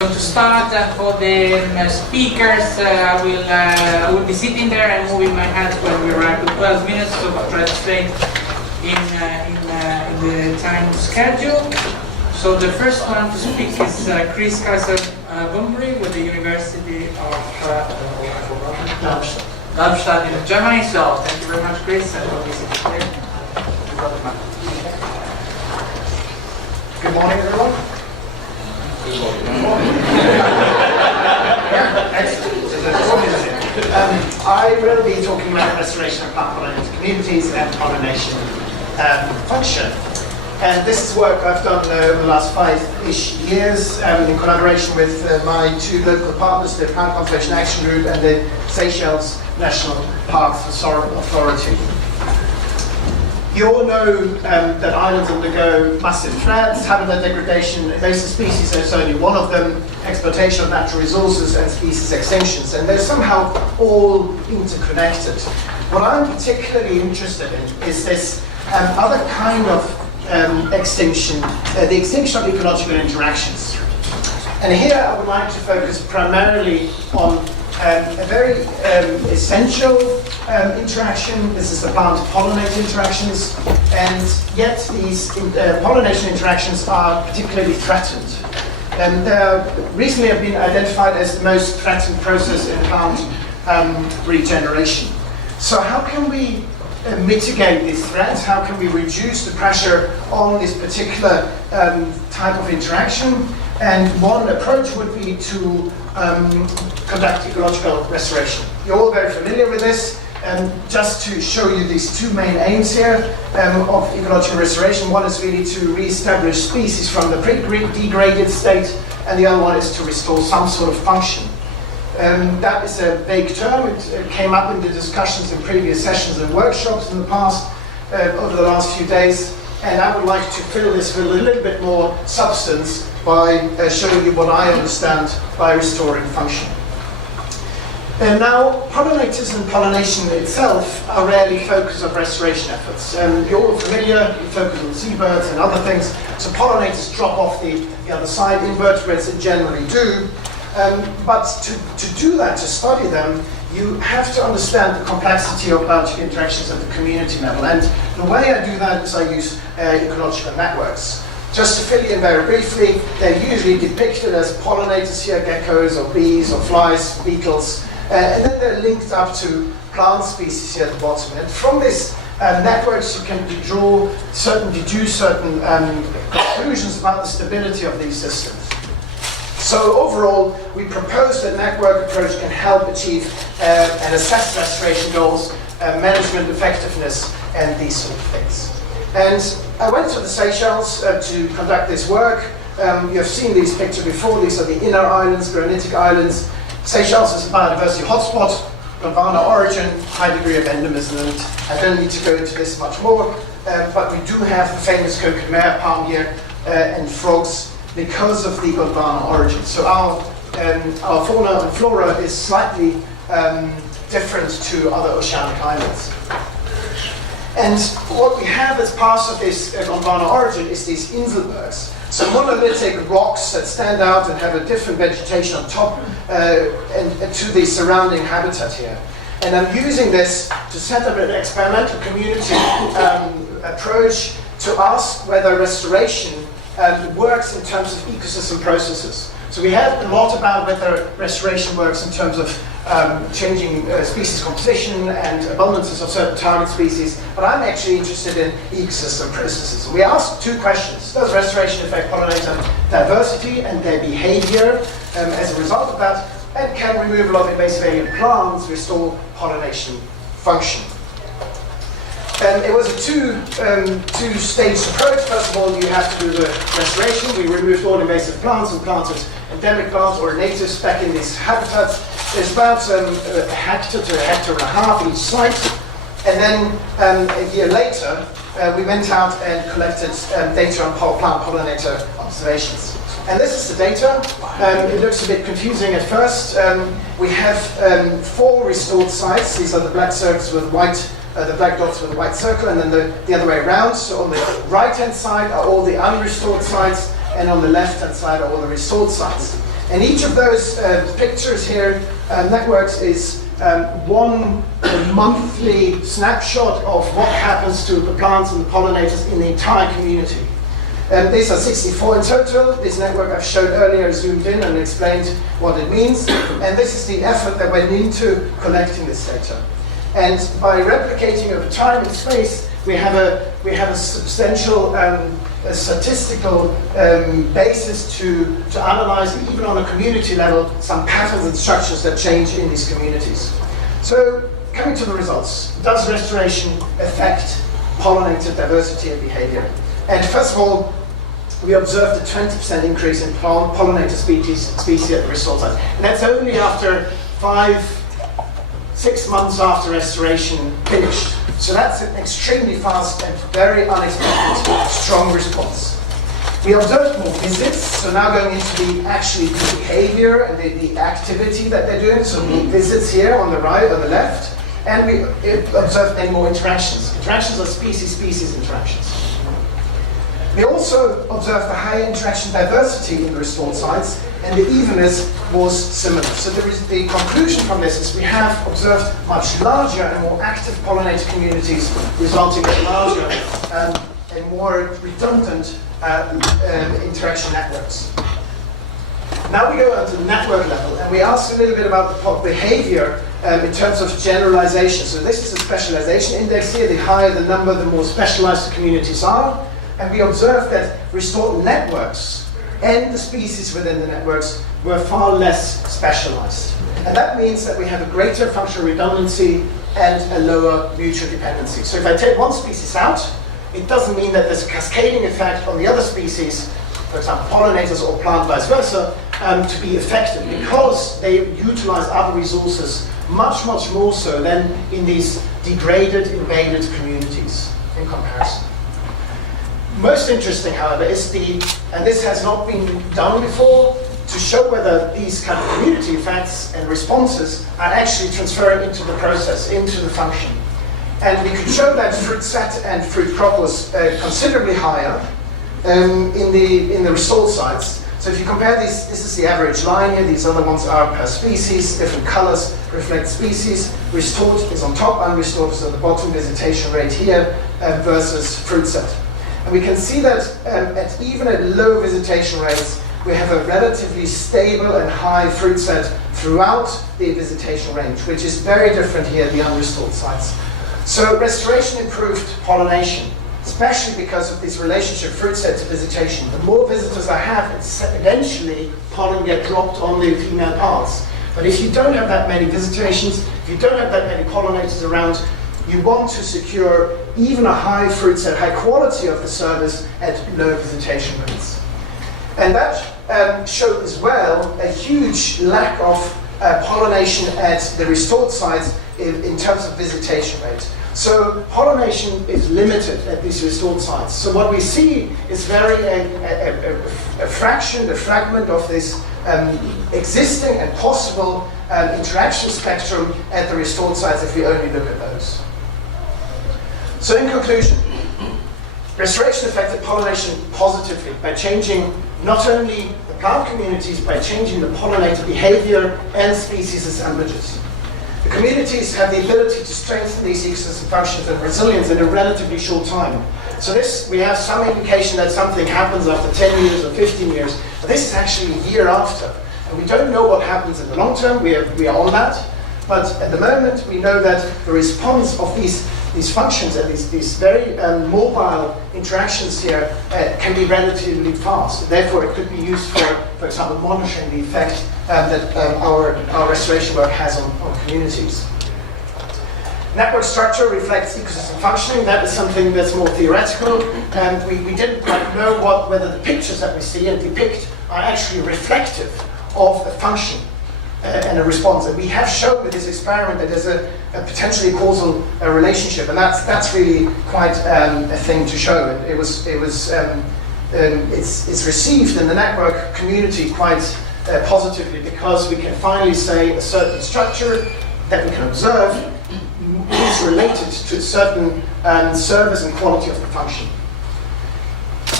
To start, for the speakers, I will be sitting there and moving my hands when we arrive to 12 minutes, so try to stay in the time schedule. So the first one to speak is Chris Kaiser-Bunbury with the University of Darmstadt in Germany. So thank you very much, Chris, and we'll be sitting there. Good morning, everyone. I will be talking about restoration of plant-pollinated communities and pollination function. And this is work I've done over the last 5-ish years in collaboration with my two local partners, the Plant Conservation Action Group and the Seychelles National Parks Authority. You all know that islands undergo massive threats, habitat degradation, invasive species, there's only one of them, exploitation of natural resources and species extinctions, and they're somehow all interconnected. What I'm particularly interested in is this other kind of extinction, the extinction of ecological interactions. And here I would like to focus primarily on a very essential interaction. This is the plant-pollinator interactions, and yet these pollination interactions are particularly threatened. And recently have been identified as the most threatened process in plant regeneration. So how can we mitigate these threats? How can we reduce the pressure on this particular type of interaction? And one approach would be to conduct ecological restoration. You're all very familiar with this, and just to show you these two main aims here of ecological restoration. One is really to re-establish species from the pre-degraded state, and the other one is to restore some sort of function. That is a vague term. It came up in the discussions in previous sessions and workshops in the past, over the last few days, and I would like to fill this with a little bit more substance by showing you what I understand by restoring function. Now, pollinators and pollination itself are rarely focus of restoration efforts. You're all familiar, you focus on seabirds and other things, so pollinators drop off the other side, invertebrates that generally do. But to do that, to study them, you have to understand the complexity of biological interactions at the community level. And the way I do that is I use ecological networks. Just to fill you in very briefly, they're usually depicted as pollinators here, geckos or bees or flies, beetles, and then they're linked up to plant species here at the bottom. And from this networks you can deduce certain conclusions about the stability of these systems. So overall, we propose that network approach can help achieve and assess restoration goals, management effectiveness, and these sort of things. And I went to the Seychelles to conduct this work. You have seen these pictures before. These are the inner islands, granitic islands. Seychelles is a biodiversity hotspot, Gondwana origin, high degree of endemism. And I don't need to go into this much more, but we do have the famous coconut mare palm here and frogs because of the Gondwana origin. So our fauna and flora is slightly different to other oceanic islands. And what we have as part of this Gondwana origin is these Inselbergs. So monolithic rocks that stand out and have a different vegetation on top and to the surrounding habitat here. And I'm using this to set up an experimental community approach to ask whether restoration works in terms of ecosystem processes. So we have a lot about whether restoration works in terms of changing species composition and abundances of certain target species, but I'm actually interested in ecosystem processes. We asked two questions. Does restoration affect pollinator diversity and their behavior as a result of that? And can removal of invasive alien plants restore pollination function? It was a two-stage approach. First of all, you have to do the restoration. We removed all invasive plants and planted endemic plants or natives back in these habitats. There's about a hectare to a hectare and a half each site. And then a year later, we went out and collected data on plant-pollinator observations. And this is the data. It looks a bit confusing at first. We have 4 restored sites. These are the black circles with white the black dots with a white circle, and then the other way around. So on the right-hand side are all the unrestored sites, and on the left-hand side are all the restored sites. And each of those pictures here, networks, is one monthly snapshot of what happens to the plants and the pollinators in the entire community. These are 64 in total. This network I've showed earlier zoomed in and explained what it means. And this is the effort that went into collecting this data. And by replicating over time and space, we have a substantial statistical basis to analyze, even on a community level, some patterns and structures that change in these communities. So, coming to the results, does restoration affect pollinator diversity and behavior? And first of all, we observed a 20% increase in pollinator species at the restore site. And that's only after 6 months after restoration finished. So that's an extremely fast and very unexpected, strong response. We observed more visits, so now going into the behavior and the activity that they're doing. So the visits here on the right, on the left, and we observed many more interactions. Interactions are species-species interactions. We also observed a high interaction diversity in the restored sites, and the evenness was similar. So the conclusion from this is we have observed much larger and more active pollinator communities, resulting in larger and more redundant interaction networks. Now we go on to the network level, and we ask a little bit about the behavior in terms of generalization. So this is a specialization index here. The higher the number, the more specialized the communities are. And we observed that restored networks and the species within the networks were far less specialized. And that means that we have a greater functional redundancy and a lower mutual dependency. So if I take one species out, it doesn't mean that there's a cascading effect on the other species, for example, pollinators or plant vice versa, to be effective, because they utilize other resources much, much more so than in these degraded, invaded communities in comparison. Most interesting, however, is and this has not been done before, to show whether these kind of community effects and responses are actually transferring into the process, into the function. And we could show that fruit set and fruit crop was considerably higher in the restored sites. So if you compare these, this is the average line here, these other ones are per species, different colors reflect species. Restored is on top, unrestored is at the bottom, visitation rate here versus fruit set. And we can see that even at low visitation rates, we have a relatively stable and high fruit set throughout the visitation range, which is very different here at the unrestored sites. So restoration improved pollination, especially because of this relationship fruit set to visitation. The more visitors I have, eventually pollen get dropped on the female parts. But if you don't have that many visitations, if you don't have that many pollinators around, you want to secure even a high fruit set, high quality of the service at low visitation rates. And that showed as well a huge lack of pollination at the restored sites in terms of visitation rate. So pollination is limited at these restored sites. So what we see is a fragment of this existing and possible interaction spectrum at the restored sites if we only look at those. So in conclusion, restoration affected pollination positively by changing not only the plant communities, by changing the pollinator behavior and species assemblages. The communities have the ability to strengthen these ecosystem functions and resilience in a relatively short time. So we have some indication that something happens after 10 years or 15 years, but this is actually a year after. And we don't know what happens in the long term, we are on that. But at the moment, we know that the response of these functions and these very mobile interactions here can be relatively fast. Therefore, it could be used for example, monitoring the effect that our restoration work has on communities. Network structure reflects ecosystem functioning. That is something that's more theoretical. And we didn't quite know whether the pictures that we see and depict are actually reflective of a function and a response. And we have shown with this experiment that there's a potentially causal relationship, and that's really quite a thing to show. It's received in the network community quite positively, because we can finally say a certain structure that we can observe is related to a certain service and quality of the function.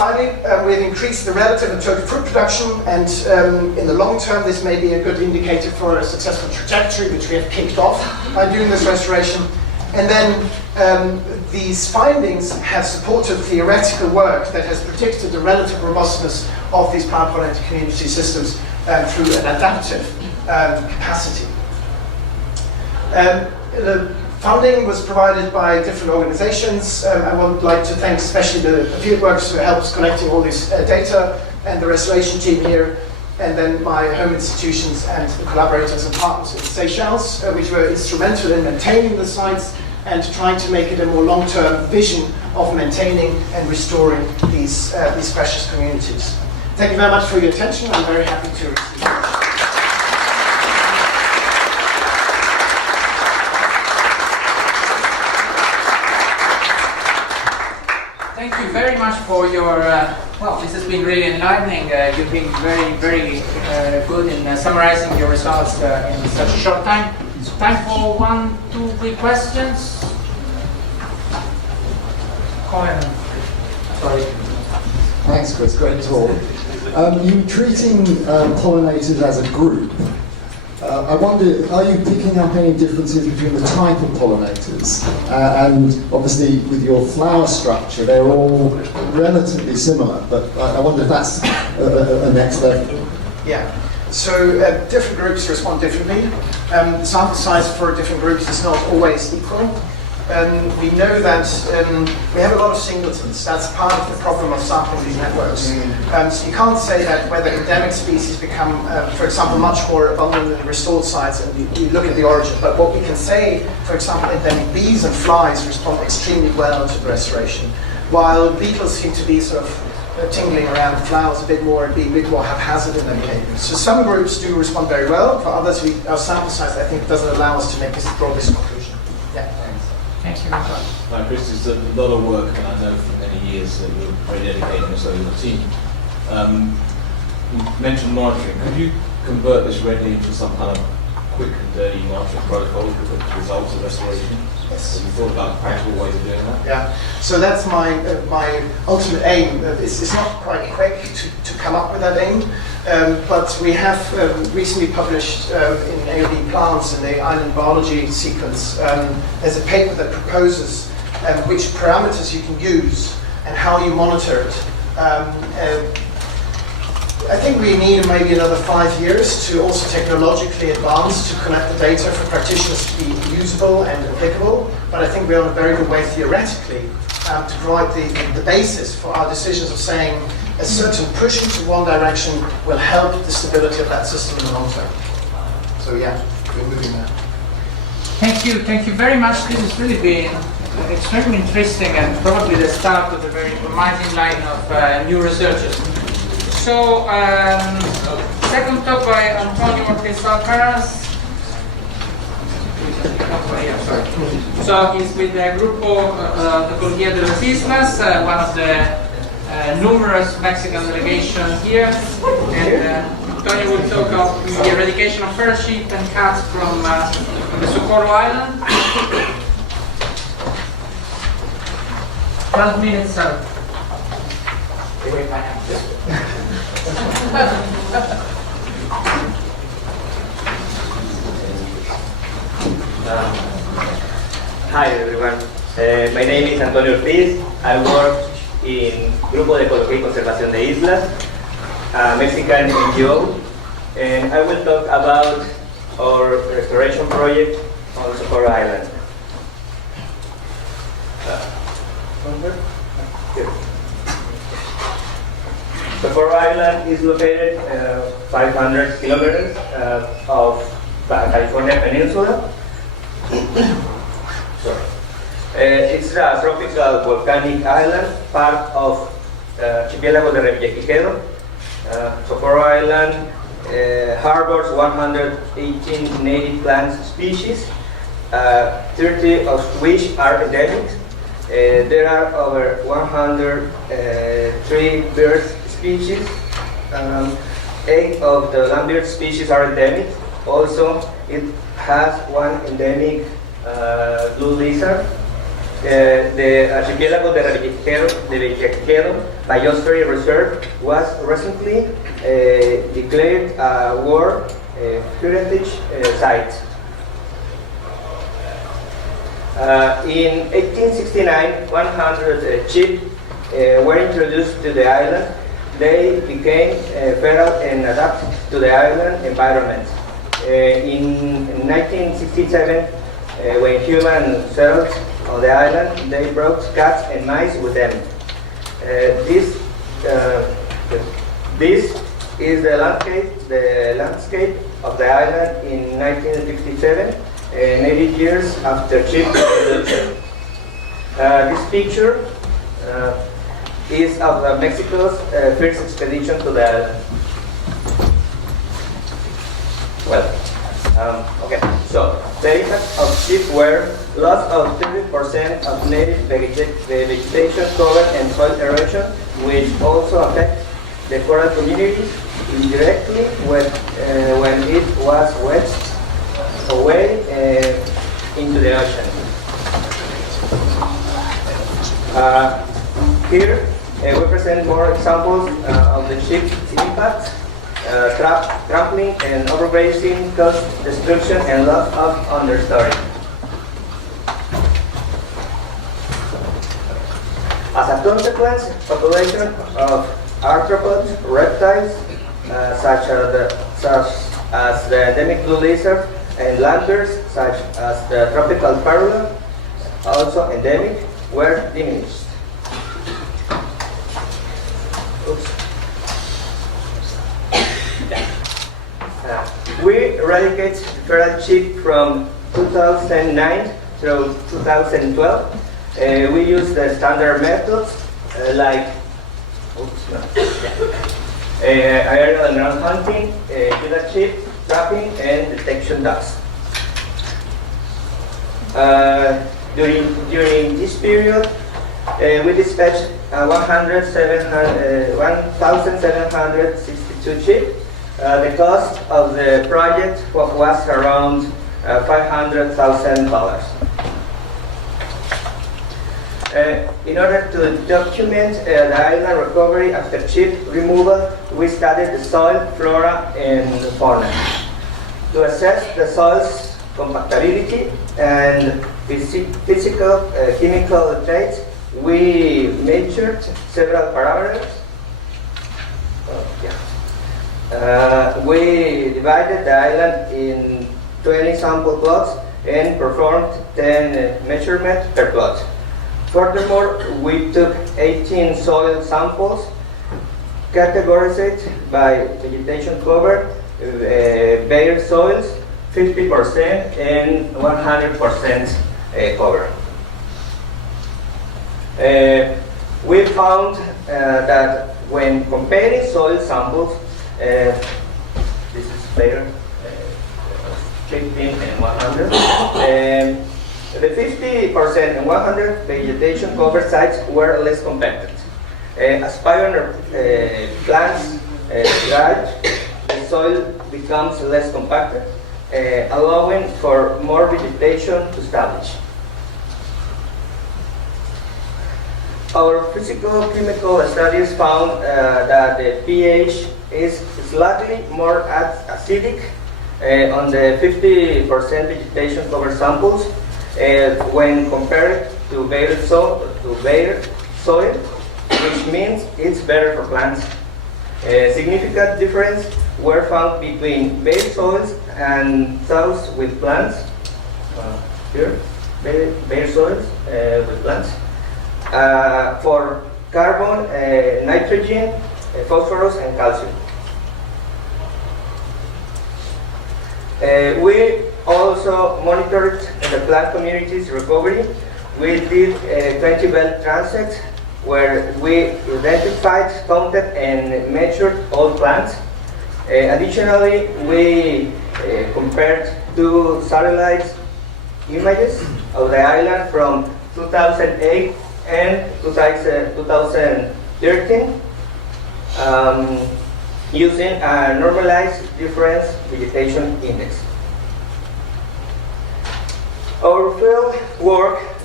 finally, we've increased the relative and total fruit production, and in the long term, this may be a good indicator for a successful trajectory, which we have kicked off by doing this restoration. And then these findings have supported theoretical work that has predicted the relative robustness of these plant-pollinated community systems through an adaptive capacity. The funding was provided by different organizations. I would like to thank especially the field workers who helped us collecting all this data, and the restoration team here, and then my home institutions and the collaborators and partners in Seychelles, which were instrumental in maintaining the sites and trying to make it a more long-term vision of maintaining and restoring these precious communities. Thank you very much for your attention. I'm very happy to receive questions. Thank you very much for your, well, this has been really enlightening. You've been very, very good in summarizing your results in such a short time. Time for 1, 2, 3 questions. Colin, sorry. Thanks, Chris. Great talk. You were treating pollinators as a group. I wonder, are you picking up any differences between the type of pollinators? And obviously, with your flower structure, they're all relatively similar, but I wonder if that's a next level. Yeah. So different groups respond differently. The sample size for different groups is not always equal. We know that we have a lot of singletons. That's part of the problem of sampling these networks. So you can't say that whether endemic species become, for example, much more abundant in restored sites, and you look at the origin. But what we can say, for example, endemic bees and flies respond extremely well to the restoration, while beetles seem to be sort of tingling around the flowers a bit more and being a bit more haphazard in their behavior. So some groups do respond very well. For others, our sample size, I think, doesn't allow us to draw this conclusion. Yeah. Thank you very much. Hi, Chris. It's a lot of work, and I know for many years that you're very dedicated and so is the team. You mentioned monitoring. Could you convert this readily into some kind of quick and dirty monitoring protocol with the results of restoration? Yes. Have you thought about practical ways of doing that? Yeah. So that's my ultimate aim. It's not quite quick to come up with that aim, but we have recently published in AOD Plants in the island biology sequence. There's a paper that proposes which parameters you can use and how you monitor it. I think we need maybe another 5 years to also technologically advance to collect the data for practitioners to be usable and applicable. But I think we're on a very good way theoretically to provide the basis for our decisions of saying a certain push into one direction will help the stability of that system in the long term. So yeah, we're moving there. Thank you very much. This has really been extremely interesting and probably the start of a very promising line of new researchers. So, second talk by Antonio Ortiz-Alcaraz. So he's with the Grupo Ecologia de las Islas, one of the numerous Mexican delegations here. And Antonio will talk about the eradication of fur sheep and cats from the Socorro Island. 12 minutes out. Hi everyone, my name is Antonio Ortiz. I work in Grupo de Ecología y Conservación de Islas, a Mexican NGO, and I will talk about our restoration project on Socorro Island. Socorro Island is located 500 kilometers of California Peninsula. Sorry. It's a tropical volcanic island, part of Archipelago de REVILLAGIGEDO. Socorro Island harbors 118 native plant species, 30 of which are endemic. There are over 103 bird species. 8 of the landbird species are endemic. Also, it has one endemic blue lizard. The Archipielago de Revillagigedo Biosphere Reserve was recently declared a World Heritage Site. In 1869, 100 sheep were introduced to the island. They became feral and adapted to the island environment. In 1967, when humans settled on the island, they brought cats and mice with them. This is the landscape of the island in 1957, 80 years after sheep introduction. This picture is of Mexico's first expedition to the island. Well, okay, so the impact of sheep were loss of 30% of native vegetation cover and soil erosion, which also affect the coral communities indirectly when it was washed away into the ocean. Here we present more examples of the sheep's impact. Trampling and overgrazing caused destruction and loss of understory. As a consequence, population of arthropods, reptiles, such as the endemic blue lizard, and landers, such as the tropical parula, also endemic, were diminished. Oops. We eradicate feral sheep from 2009 through 2012. We use the standard methods like aerial and ground hunting, killer sheep, trapping, and detection dogs. During this period, we dispatched 1,762 sheep. The cost of the project was around $500,000. In order to document the island recovery after sheep removal, we studied the soil, flora, and fauna. To assess the soil's compactability and physical chemical traits, we measured several parameters. We divided the island in 20 sample plots and performed 10 measurements per plot. Furthermore, we took 18 soil samples, categorized by vegetation cover, bare soils, 50% and 100% cover. We found that when comparing soil samples, this is bare, 15 and 100. The 50% and 100 vegetation cover sites were less compacted. As pioneer plants thrive, the soil becomes less compacted, allowing for more vegetation to establish. Our physical-chemical studies found that the pH is slightly more acidic on the 50% vegetation cover samples when compared to bare soil, which means it's better for plants. Significant difference were found between bare soils and soils with plants. Here, bare soils with plants. For carbon, nitrogen, phosphorus, and calcium. We also monitored the plant community's recovery. We did 20 belt transects where we identified, counted, and measured all plants. Additionally, we compared 2 satellite images of the island from 2008 and 2013 using a normalized difference vegetation index. Our field work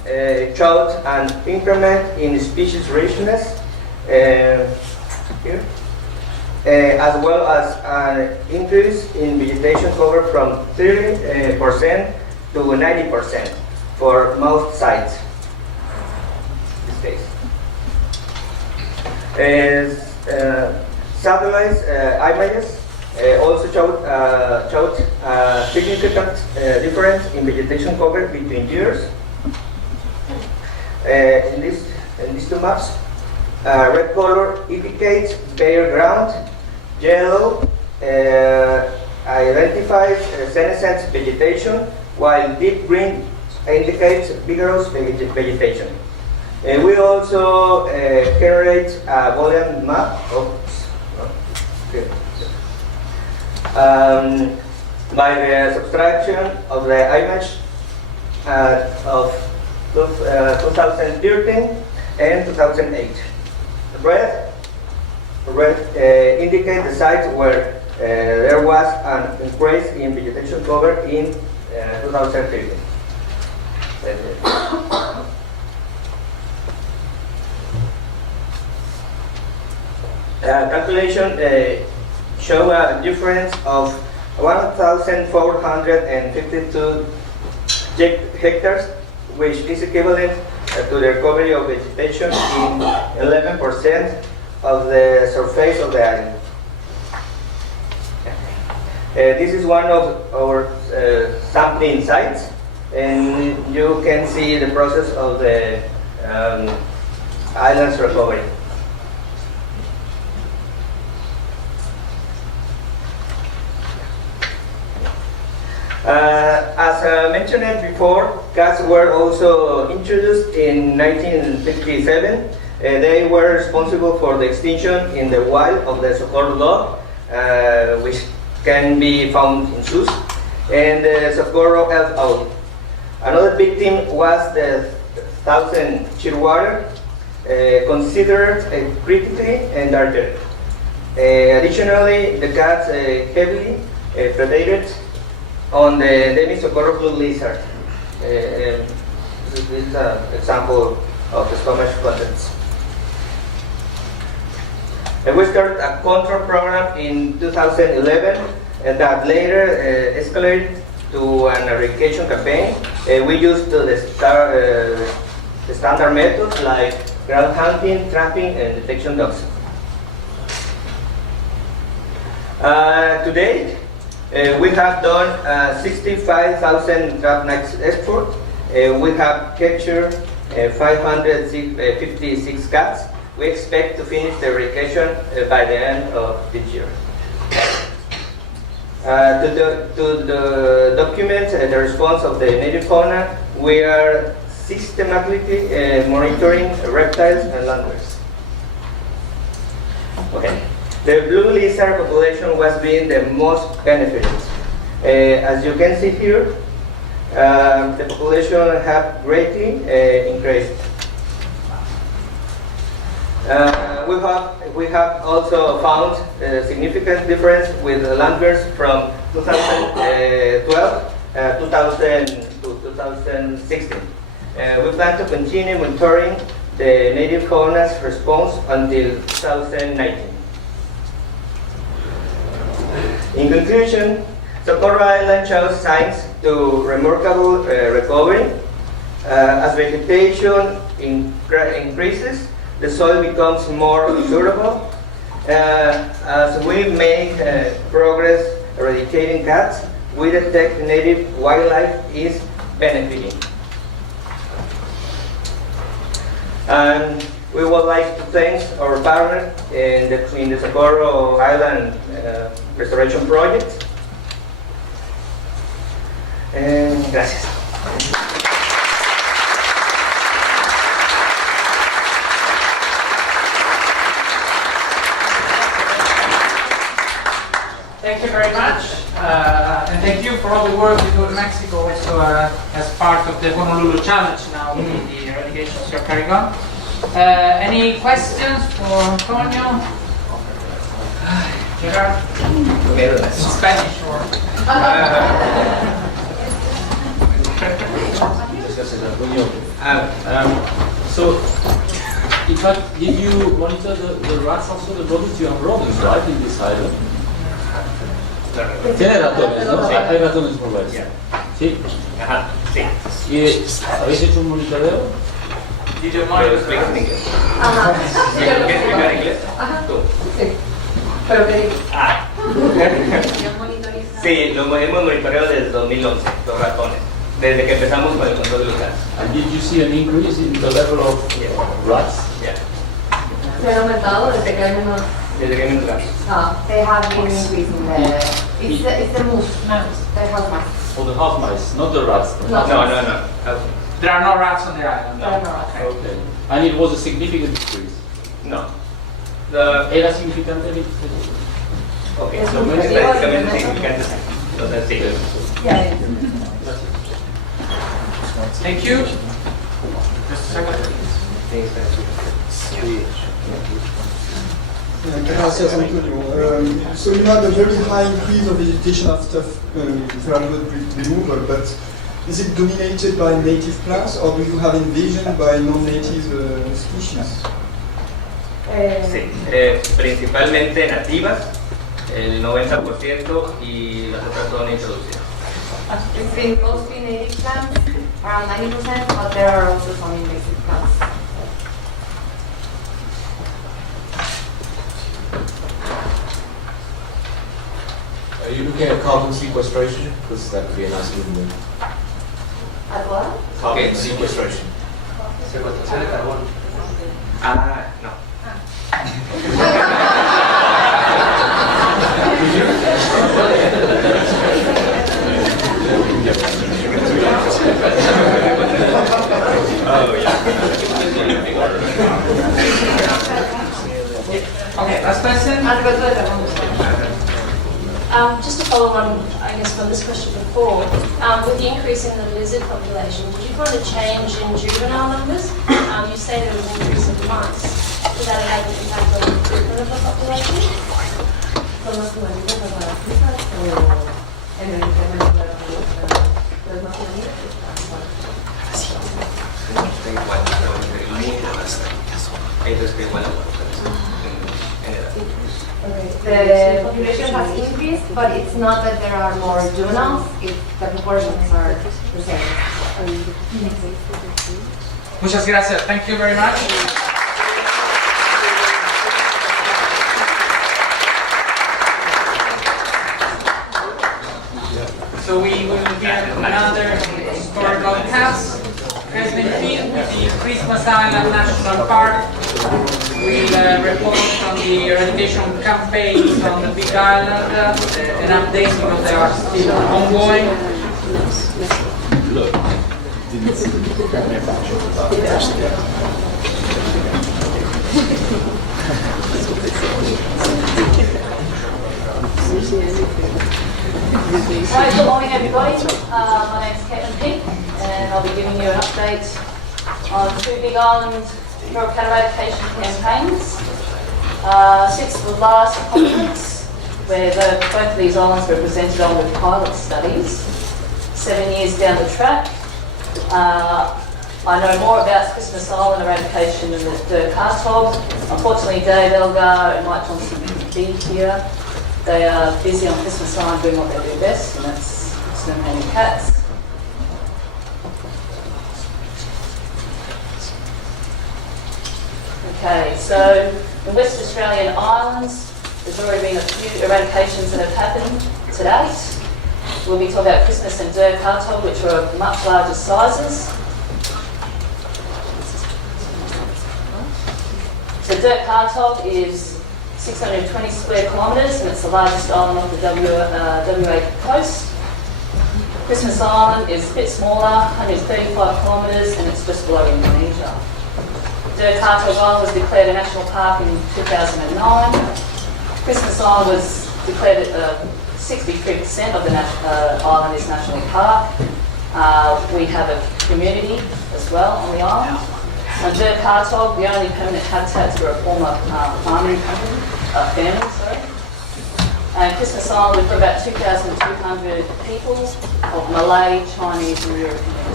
showed an increment in species richness here, as well as an increase in vegetation cover from 30% to 90% for most sites. Satellite images also showed significant difference in vegetation cover between years. In these two maps, red color indicates bare ground, yellow identifies senescent vegetation, while deep green indicates vigorous vegetation. We also generate a volume map by the subtraction of the image of 2013 and 2008. Red indicate the sites where there was an increase in vegetation cover in 2013. Calculation show a difference of 1,452 hectares, which is equivalent to the recovery of vegetation in 11% of the surface of the island. This is one of our sampling sites, and you can see the process of the island's recovery. As mentioned before, cats were also introduced in 1957. They were responsible for the extinction in the wild of the SOCORRO dog, which can be found in zoos, and the SOCORRO elf owl. Another victim was the thousand shearwater, considered critically endangered. Additionally, the cats heavily predated on the endemic SOCORRO blue lizard. This is an example of the stomach contents. We started a control program in 2011 that later escalated to an eradication campaign. We used the standard methods like ground hunting, trapping, and detection dogs. To date, we have done 65,000 trap nights export. We have captured 556 cats. We expect to finish the eradication by the end of this year. To document the response of the native fauna, we are systematically monitoring reptiles and landmammals. Okay. The blue lizard population was being the most benefited. As you can see here, the population have greatly increased. We have also found a significant difference with the landmammals from 2012 to 2016. We plan to continue monitoring the native fauna's response until 2019. In conclusion, SOCORRO Island shows signs to remarkable recovery. As vegetation increases, the soil becomes more durable. As we make progress eradicating cats, we detect native wildlife is benefiting. And we would like to thank our partner in the SOCORRO Island Restoration Project. And gracias. Thank you very much, and thank you for all the work you do in Mexico also as part of the Honolulu Challenge now with the eradications you're carrying on. Any questions for Antonio? Gerard? In Spanish or? gracias, Antonio. So, in fact, did you monitor the rats also, the rodents? You have rodents, right, in this island? Tiene ratones, ¿no? Hay ratones por ver. Sí. Ajá, sí. ¿Y habéis hecho un monitoreo? Did you monitor speak English? Ajá. ¿Quieres explicar inglés? Ajá. Tú. Sí. Pero que Ah. Sí, lo hemos monitoreado desde 2011, los ratones, desde que empezamos con el control de los gatos. And did you see an increase in the level of rats? Yeah. se ha aumentado desde que hay menos. Desde que hay menos gatos. They have been increasing the. It's the moose. The house mice. For the house mice, not the rats. No. No. There are no rats on the island. There are no rats. Okay. And it was a significant decrease. No. ¿Era significante el Ok, Es lo muy estadísticamente significativo. significante. O sea, sí. Yeah. Thank you. Gracias, Antonio. So you had a very high increase of vegetation after farmwood removal, but is it dominated by native plants or do you have invasion by non-native species? Sí, principalmente nativas, el 90% y las otras son introducidas. It's been mostly native plants, around 90%, but there are also some invasive plants. Are you looking at carbon sequestration? Because that could be a nice movement. At what? Carbon sequestration. Secuestración de carbono. Ah, no. Okay, last question. Just to follow on, I guess, from this question before, with the increase in the lizard population, did you find a change in juvenile numbers? You say there was an increase in mice. Did that have an impact on the recruitment of the population? The population has increased, but it's not that there are more juveniles, the proportions are the same. Muchas gracias. Thank you very much. So we will get another historical task. Has been filmed with the Christmas Island National Park. We'll report on the eradication campaigns on the Big Island and updates because they are still ongoing. Right, good morning everybody. My name's Caitlin Peake and I'll be giving you an update on 2 Big Island drug eradication campaigns. Since the last conference, where both of these islands were presented on with pilot studies, 7 years down the track, I know more about Christmas Island eradication than the Cartog. Unfortunately, Dave Elgar and Mike Johnson couldn't be here. They are busy on Christmas Island doing what they do best, and that's exterminating cats. Okay, so in West Australian islands, there's already been a few eradications that have happened to date. We'll be talking about Christmas and Dirk Cartog, which are of much larger sizes. So Dirk Cartog is 620 square kilometres and it's the largest island off the WA coast. Christmas Island is a bit smaller, 135 kilometres, and it's just below Indonesia. Dirk Cartog Island was declared a national park in 2009. Christmas Island was declared 63% of the island is national park. We have a community as well on the island. On Dirk Cartog, the only permanent habitats were a former farming family. And Christmas Island, we've got about 2,200 people of Malay, Chinese and European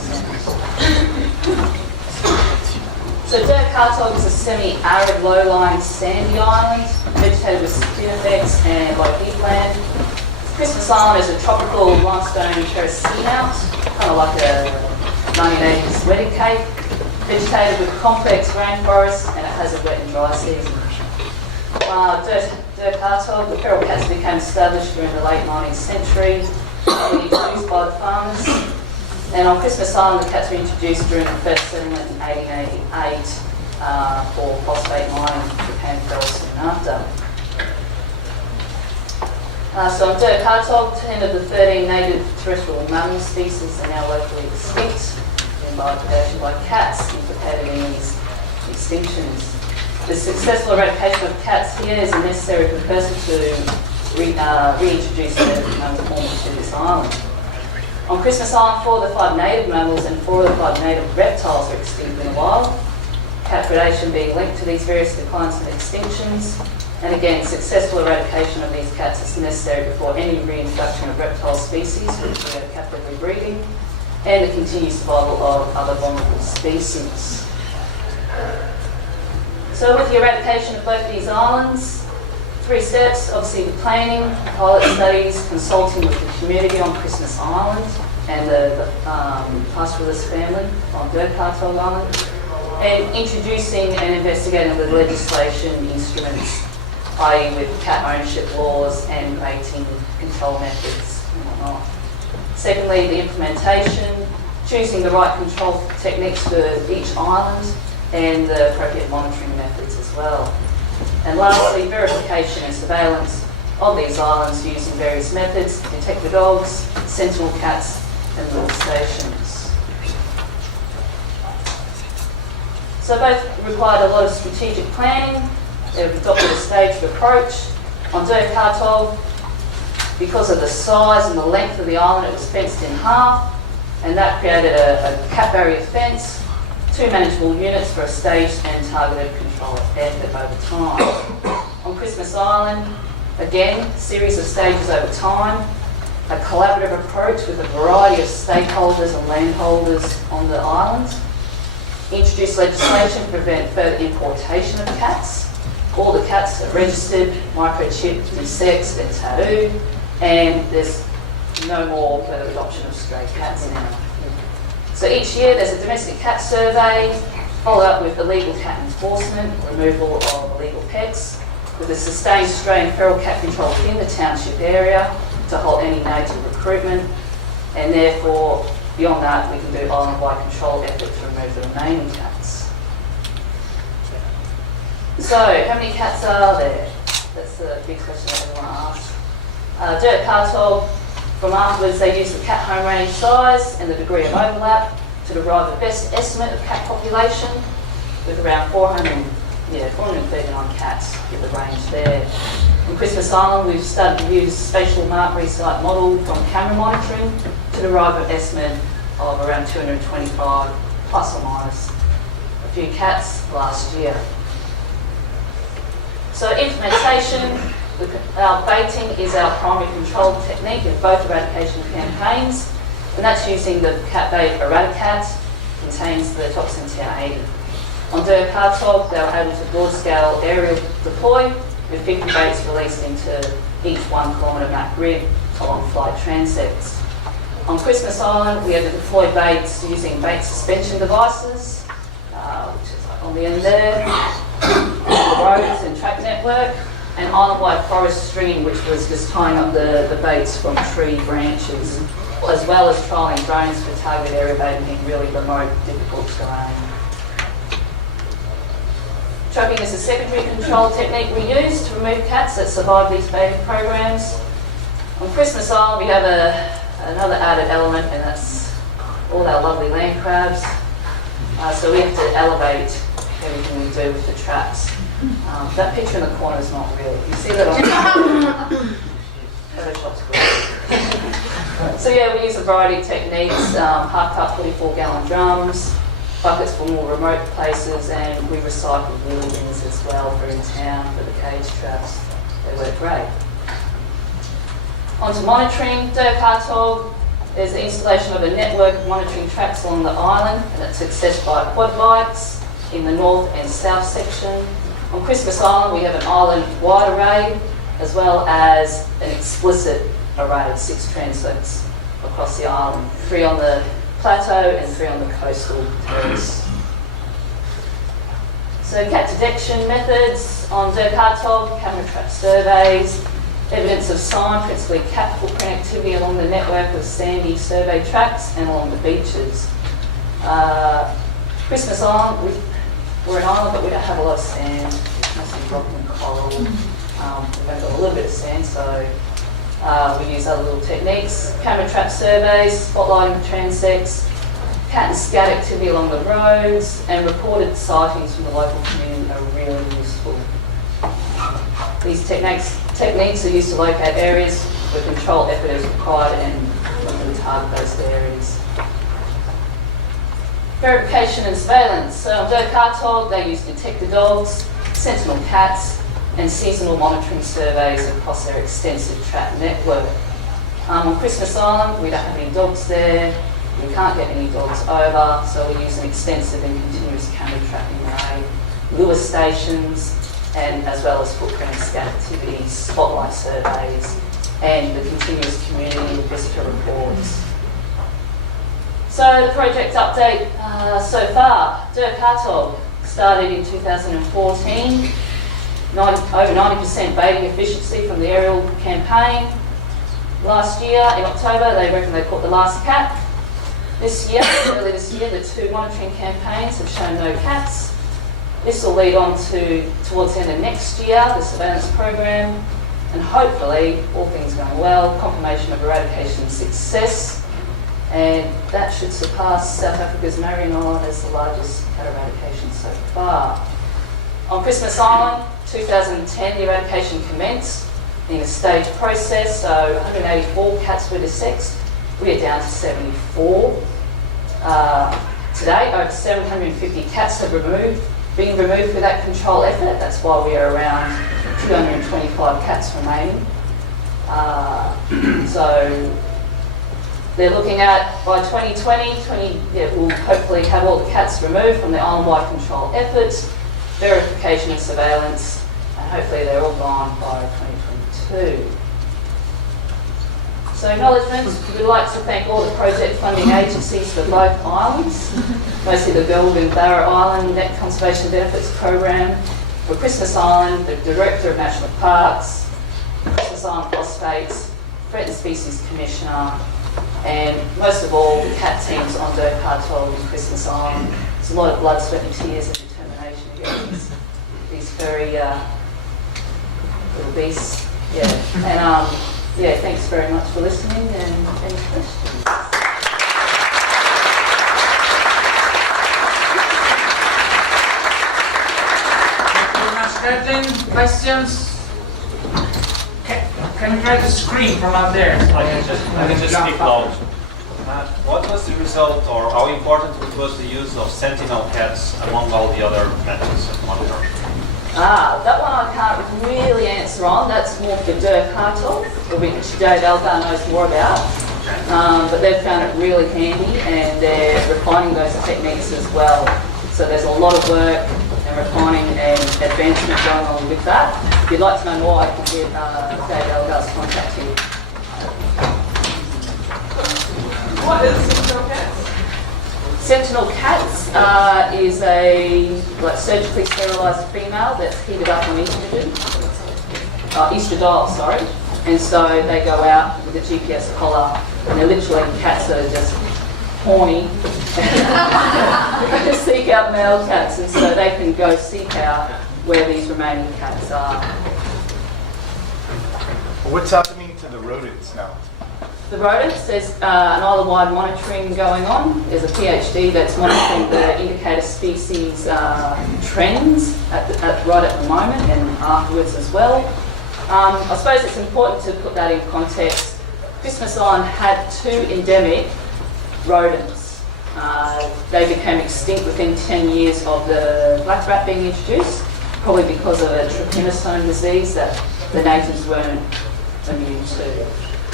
So Dirk-Hartog is a semi-arid, low-lying sandy island, vegetated with spinifex and low heathland. Christmas Island is a tropical limestone terrace seamount, kind of like a 1980s wedding cake, vegetated with complex rainforests, and it has a wet and dry season. Dirk-Hartog, the feral cats became established during the late 19th century, were introduced by the farmers. And on Christmas Island, the cats were introduced during the first settlement in 1888 for phosphate mining, Japan fell soon after. So on Dirk-Hartog, 10 of the 13 native terrestrial mammal species are now locally extinct by predation by cats implicated in these extinctions. The successful eradication of cats here is necessary for the person to reintroduce the mammal fauna to this island. On Christmas Island, 4 of the 5 native mammals and 4 of the 5 native reptiles are extinct in the wild. Cat predation being linked to these various declines and extinctions. And again, successful eradication of these cats is necessary before any reintroduction of reptile species, which we are captively breeding, and the continued survival of other vulnerable species. So with the eradication of both these islands, 3 steps: obviously the planning, pilot studies, consulting with the community on Christmas Island and the pastoralist family on Dirk-Hartog Island, and introducing and investigating the legislation instruments, i.e. with cat ownership laws and mating control methods and whatnot. Secondly, the implementation, choosing the right control techniques for each island and the appropriate monitoring methods as well. And lastly, verification and surveillance of these islands using various methods to detect the dogs, sentinel cats and little stations. So both required a lot of strategic planning. They've adopted a staged approach. On Dirk-Hartog, because of the size and the length of the island, it was fenced in half, and that created a cat barrier fence, 2 manageable units for a staged and targeted control effort over time. On Christmas Island, again, series of stages over time, a collaborative approach with a variety of stakeholders and landholders on the island. Introduced legislation to prevent further importation of cats. All the cats are registered, microchipped, desexed and tattooed, and there's no more further adoption of stray cats now. So each year there's a domestic cat survey, followed up with illegal cat enforcement, removal of illegal pets, with a sustained stray and feral cat control within the township area to halt any native recruitment, and therefore beyond that we can do island-wide control effort to remove the remaining cats. So, how many cats are there? That's the big question that everyone asks. Dirk-Hartog, from afterwards they use the cat home range size and the degree of overlap to derive the best estimate of cat population, with around 439 cats with the range there. On Christmas Island we've started to use spatial mark resite model from camera monitoring to derive an estimate of around 225 plus or minus a few cats last year. So implementation, our baiting is our primary control technique in both eradication campaigns, and that's using the cat bait ERADICAT, contains the toxin 1080. On Dirk-Hartog, they were able to broad-scale aerial deploy with 50 baits released into each 1 kilometre map grid along flight transects. On Christmas Island, we had to deploy baits using bait suspension devices, which is on the end there, the roads and track network, and island-wide forest stringing, which was just tying up the baits from tree branches, as well as trialling drones for target area baiting in really remote, difficult terrain. Trapping is a secondary control technique we use to remove cats that survive these baiting programs. On Christmas Island, we have another added element, and that's all our lovely land crabs. So we have to elevate everything we do with the traps. That picture in the corner is not real. You see that on Photoshop's great. So yeah, we use a variety of techniques, half-cut 44-gallon drums, buckets for more remote places, and we recycle wheelie bins as well for in town for the cage traps. They work great. On to monitoring. Dirk-Hartog, There's the installation of a network of monitoring tracks along the island, and it's accessed by quad bikes in the north and south section. On Christmas Island, we have an island-wide array, as well as an explicit array of 6 transects across the island, 3 on the plateau and 3 on the coastal terrace. So cat detection methods on Dirk Hartog, camera trap surveys, evidence of sign, principally cat footprint activity along the network of sandy survey tracks and along the beaches. Christmas Island, we're an island but we don't have a lot of sand, it's mostly rock and coral. We've only got a little bit of sand, so we use other little techniques. Camera trap surveys, spotlighting transects, cat and scat activity along the roads, and reported sightings from the local community are really useful. These techniques are used to locate areas where control effort is required and locally target those areas. Verification and surveillance. So on Dirk Hartog, they use detector dogs, sentinel cats, and seasonal monitoring surveys across their extensive trap network. On Christmas Island, we don't have any dogs there. We can't get any dogs over, so we use an extensive and continuous camera trapping array, lure stations, and as well as footprint and scat activities, spotlight surveys, and the continuous community visitor reports. So the project update so far, Dirk Hartog started in 2014, over 90% baiting efficiency from the aerial campaign. Last year, in October, they reckon they caught the last cat. This year, early this year, the 2 monitoring campaigns have shown no cats. This will lead on to, towards the end of next year, the surveillance program, and hopefully, all things going well, confirmation of eradication success, and that should surpass South Africa's Marion Island as the largest cat eradication so far. On Christmas Island, 2010, the eradication commenced in a staged process, so 184 cats were dissected. We are down to 74. Today, over 750 cats have been removed with that control effort. That's why we are around 225 cats remaining. So they're looking at, by 2020, we'll hopefully have all the cats removed from the island-wide control efforts, verification and surveillance, and hopefully they're all gone by 2022. So acknowledgements, we'd like to thank all the project funding agencies for both islands, mostly the Gould and Barra Island Net Conservation Benefits Program, for Christmas Island, the Director of National Parks, Christmas Island Phosphates, Threatened Species Commissioner, and most of all, the cat teams on Dirk Hartog and Christmas Island. There's a lot of blood, sweat and tears and determination to get these furry little beasts. And thanks very much for listening, and any questions? Thank you very much, Captain. Questions? Can you try to scream from out there? I can just speak loud. What was the result, or how important was the use of sentinel cats among all the other methods of monitoring? That one I can't really answer on. That's more for Dirk Hartog, which Dave Elgar knows more about. But they've found it really handy, and they're refining those techniques as well. So there's a lot of work and refining and advancement going on with that. If you'd like to know more, I can get Dave Elgar's contact here. What is sentinel cats? Sentinel cats is a surgically sterilised female that's heated up on estradiol, sorry. And so they go out with a GPS collar, and they're literally cats that are just horny. They seek out male cats, and so they can go seek out where these remaining cats are. What's happening to the rodents now? The rodents, there's an island-wide monitoring going on. There's a PhD that's monitoring the indicator species trends right at the moment and afterwards as well. I suppose it's important to put that in context. Christmas Island had 2 endemic rodents. They became extinct within 10 years of the black rat being introduced, probably because of a trypanosome disease that the natives weren't immune to.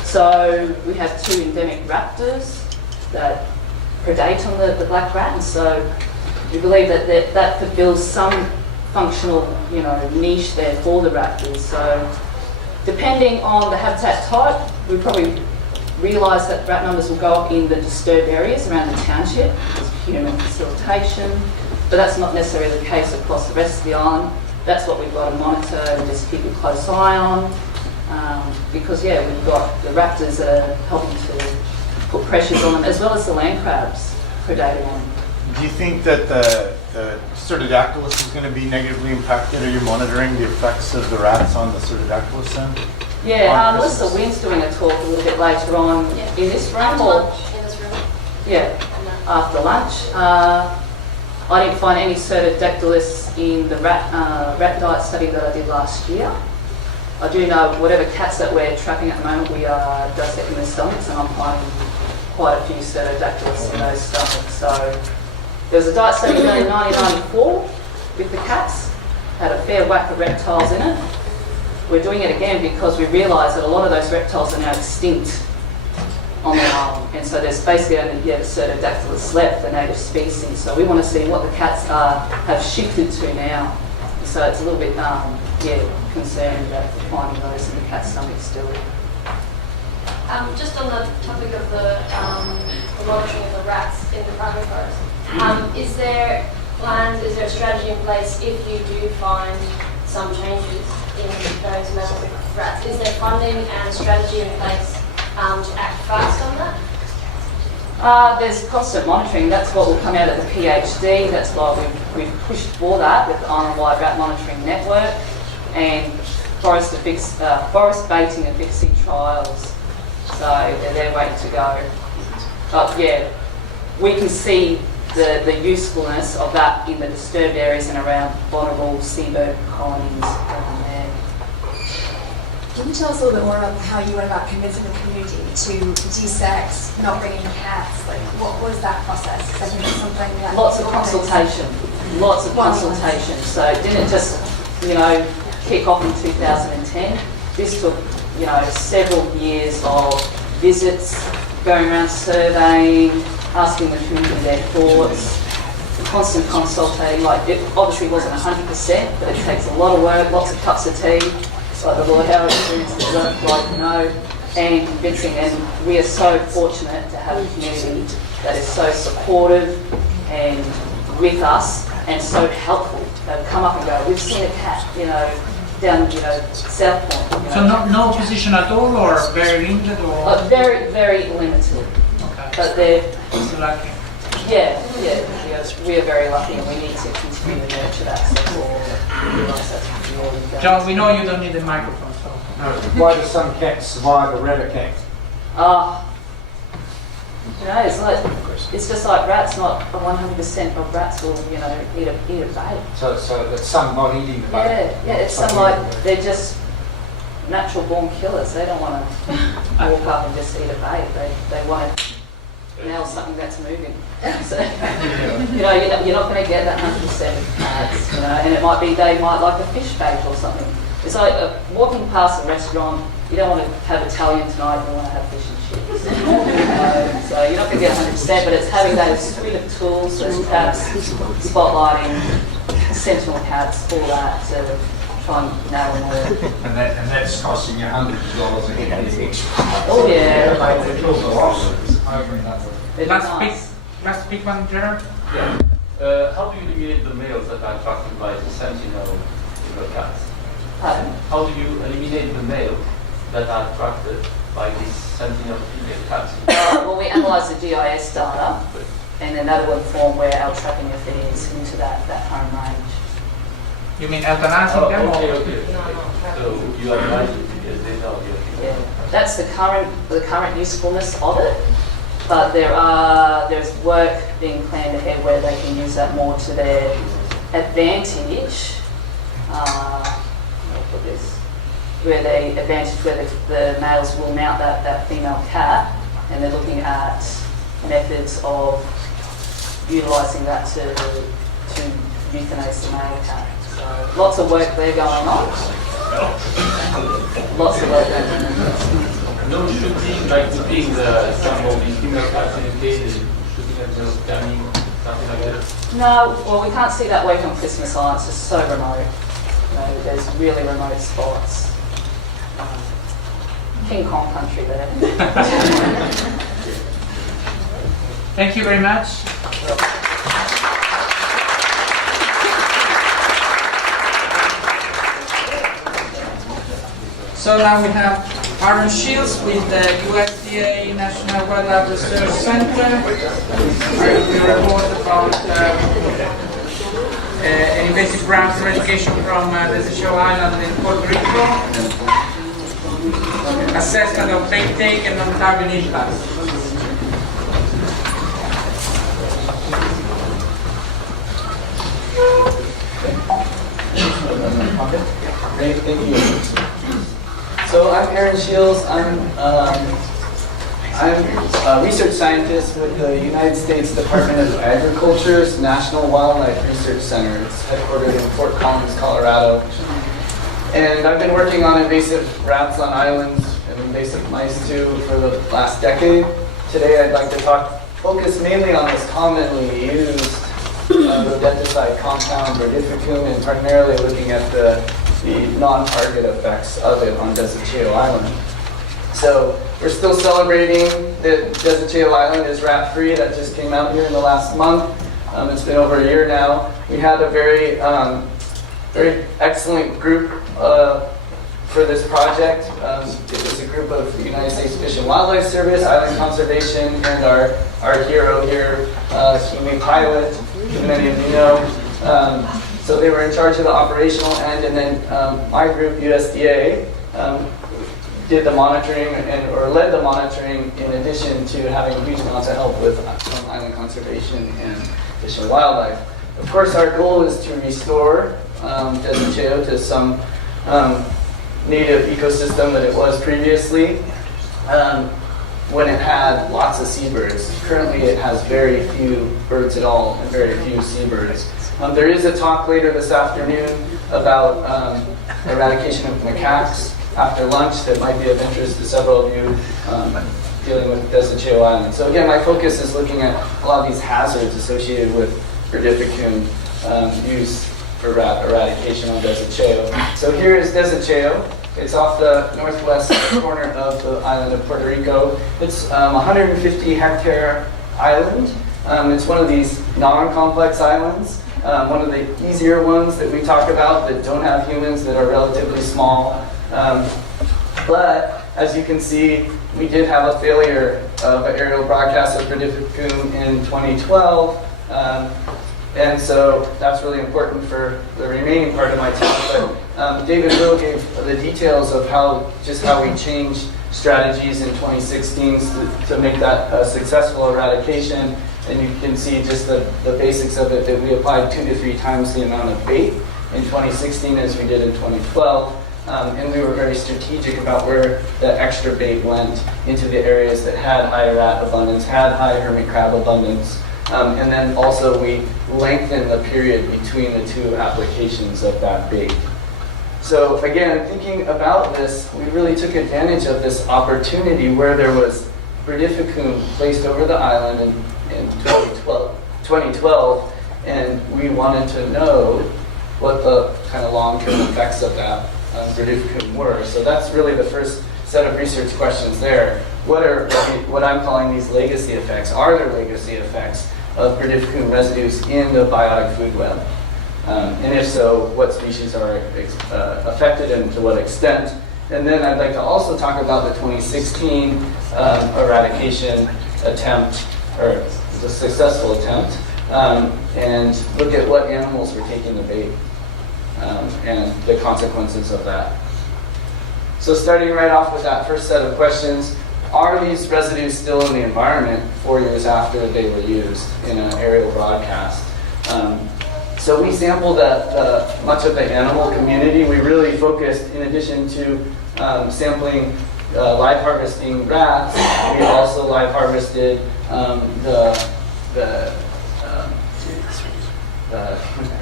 So we have 2 endemic raptors that predate on the black rat, and so we believe that fulfills some functional, niche there for the raptors. So depending on the habitat type, we probably realise that rat numbers will go up in the disturbed areas around the township because of human facilitation, but that's not necessarily the case across the rest of the island. That's what we've got to monitor and just keep a close eye on, because we've got the raptors that are helping to put pressures on them, as well as the land crabs predating on them. Do you think that the Pterodactylus is going to be negatively impacted? Are you monitoring the effects of the rats on the Pterodactylus then? Yeah, Melissa Wynn's doing a talk a little bit later on in this room. After lunch. I didn't find any Pterodactylus in the rat diet study that I did last year. I do know whatever cats that we're trapping at the moment, we are dissecting their stomachs, and I'm finding quite a few Pterodactylus in those stomachs. So there was a diet study done in 1994 with the cats, had a fair whack of reptiles in it. We're doing it again because we realise that a lot of those reptiles are now extinct on the island, and so there's basically only the Pterodactylus left, the native species. So we want to see what the cats have shifted to now. So it's a little bit, concerned about finding those in the cat stomach still. Just on the topic of the monitoring of the rats in the primary forest, is there a strategy in place if you do find some changes in those levels of rats? Is there funding and strategy in place to act fast on that? There's constant monitoring. That's what will come out of the PhD. That's why we've pushed for that with the island-wide rat monitoring network and forest baiting and fixing trials. So they're waiting to go. But we can see the usefulness of that in the disturbed areas and around vulnerable seabird colonies around there. Can you tell us a little bit more about how you went about convincing the community to desect, not bring in cats? Like, what was that process? Because I think it's something that lots of consultation. So it didn't just, kick off in 2010. This took, several years of visits, going around surveying, asking the community their thoughts, constant consultating. Like, it obviously wasn't 100%, but it takes a lot of work, lots of cups of tea, like the Lord Howard experience, and convincing. And we are so fortunate to have a community that is so supportive and with us and so helpful. They'll come up and go, we've seen a cat, down, South Point. So no position at all, or very limited, or? Very, very limited. Okay. But they're lucky. We are very lucky, and we need to continue to nurture that. So John, we know you don't need a microphone, so. Why do some cats survive a rat attack? It's just like rats. Not 100% of rats will, eat a bait. So it's some not eating the bait. It's some like they're just natural born killers. They don't want to walk up and just eat a bait. They want to nail something that's moving. So you're not going to get that 100% of rats. And it might be they might like a fish bait or something. It's like walking past a restaurant. You don't want to have Italian tonight. You want to have fish and chips. So you're not going to get 100%, but it's having those suite of tools, those traps, spotlighting, sentinel cats, all that to try and nail them all. And that's costing you hundreds of dollars a head. Oh yeah. Last big one, Gerard. Yeah. How do you eliminate the males that are attracted by the sentinel cats? Pardon? How do you eliminate the males that are attracted by these sentinel female cats? Well, we analyse the GIS data, and then that will inform where our trapping method is into that home range. You mean euthanizing them? Okay. So you analyze it because they know you're That's the current usefulness of it, but there's work being planned ahead where they can use that more to their advantage. Where the males will mount that female cat, and they're looking at methods of utilising that to euthanize the male cat. So lots of work there going on. Lots of work going on. no shooting, like putting some of the female cats in a cage and shooting at the scanning, something like that? No, well, we can't see that wave on Christmas Island. It's just so remote. You know, there's really remote spots. King Kong country there. Thank you very much. So now we have Aaron Shiels with the USDA National Wildlife Research Center. I will report about invasive ground eradication from Desecheo Island in Puerto Rico, assessment of bait take and non-target impacts. Great, thank you. So I'm Aaron Shiels. I'm a research scientist with the United States Department of Agriculture's National Wildlife Research Center. It's headquartered in Fort Collins, Colorado. And I've been working on invasive rats on islands and invasive mice too for the last decade. Today I'd like to focus mainly on this commonly used rodenticide compound, Brodifacoum, and primarily looking at the non-target effects of it on Desecheo Island. So we're still celebrating that Desecheo Island is rat-free. That just came out here in the last month. It's been over a year now. We had a very excellent group for this project. It was a group of the United States Fish and Wildlife Service, Island Conservation, and our hero here, Kiwi Pilot, who many of you know. So they were in charge of the operational end, and then my group, USDA, did the monitoring or led the monitoring in addition to having huge amounts of help with island conservation and fish and wildlife. Of course, our goal is to restore Desecheo to some native ecosystem that it was previously when it had lots of seabirds. Currently, it has very few birds at all and very few seabirds. There is a talk later this afternoon about eradication of macaques after lunch that might be of interest to several of you dealing with Desecheo Island. So again, my focus is looking at a lot of these hazards associated with Brodifacoum use for rat eradication on Desecheo. So here is Desecheo. It's off the northwest corner of the island of Puerto Rico. It's a 150 hectare island. It's one of these non-complex islands. One of the easier ones that we talk about that don't have humans, that are relatively small. But as you can see, we did have a failure of an aerial broadcast of Brodifacoum in 2012. And so that's really important for the remaining part of my talk. But David Will gave the details of how we changed strategies in 2016 to make that a successful eradication. And you can see just the basics of it, that we applied 2 to 3 times the amount of bait in 2016 as we did in 2012. And we were very strategic about where the extra bait went into the areas that had high rat abundance, had high hermit crab abundance. And then also we lengthened the period between the 2 applications of that bait. So again, thinking about this, we really took advantage of this opportunity where there was Brodifacoum placed over the island in 2012, and we wanted to know what the kind of long-term effects of that Brodifacoum were. So that's really the first set of research questions there. What are what I'm calling these legacy effects? Are there legacy effects of Brodifacoum residues in the biotic food web? And if so, what species are affected and to what extent? And then I'd like to also talk about the 2016 eradication attempt, or the successful attempt, and look at what animals were taking the bait and the consequences of that. So starting right off with that first set of questions, are these residues still in the environment 4 years after they were used in an aerial broadcast? So we sampled much of the animal community. We really focused, in addition to sampling live harvesting rats, we also live harvested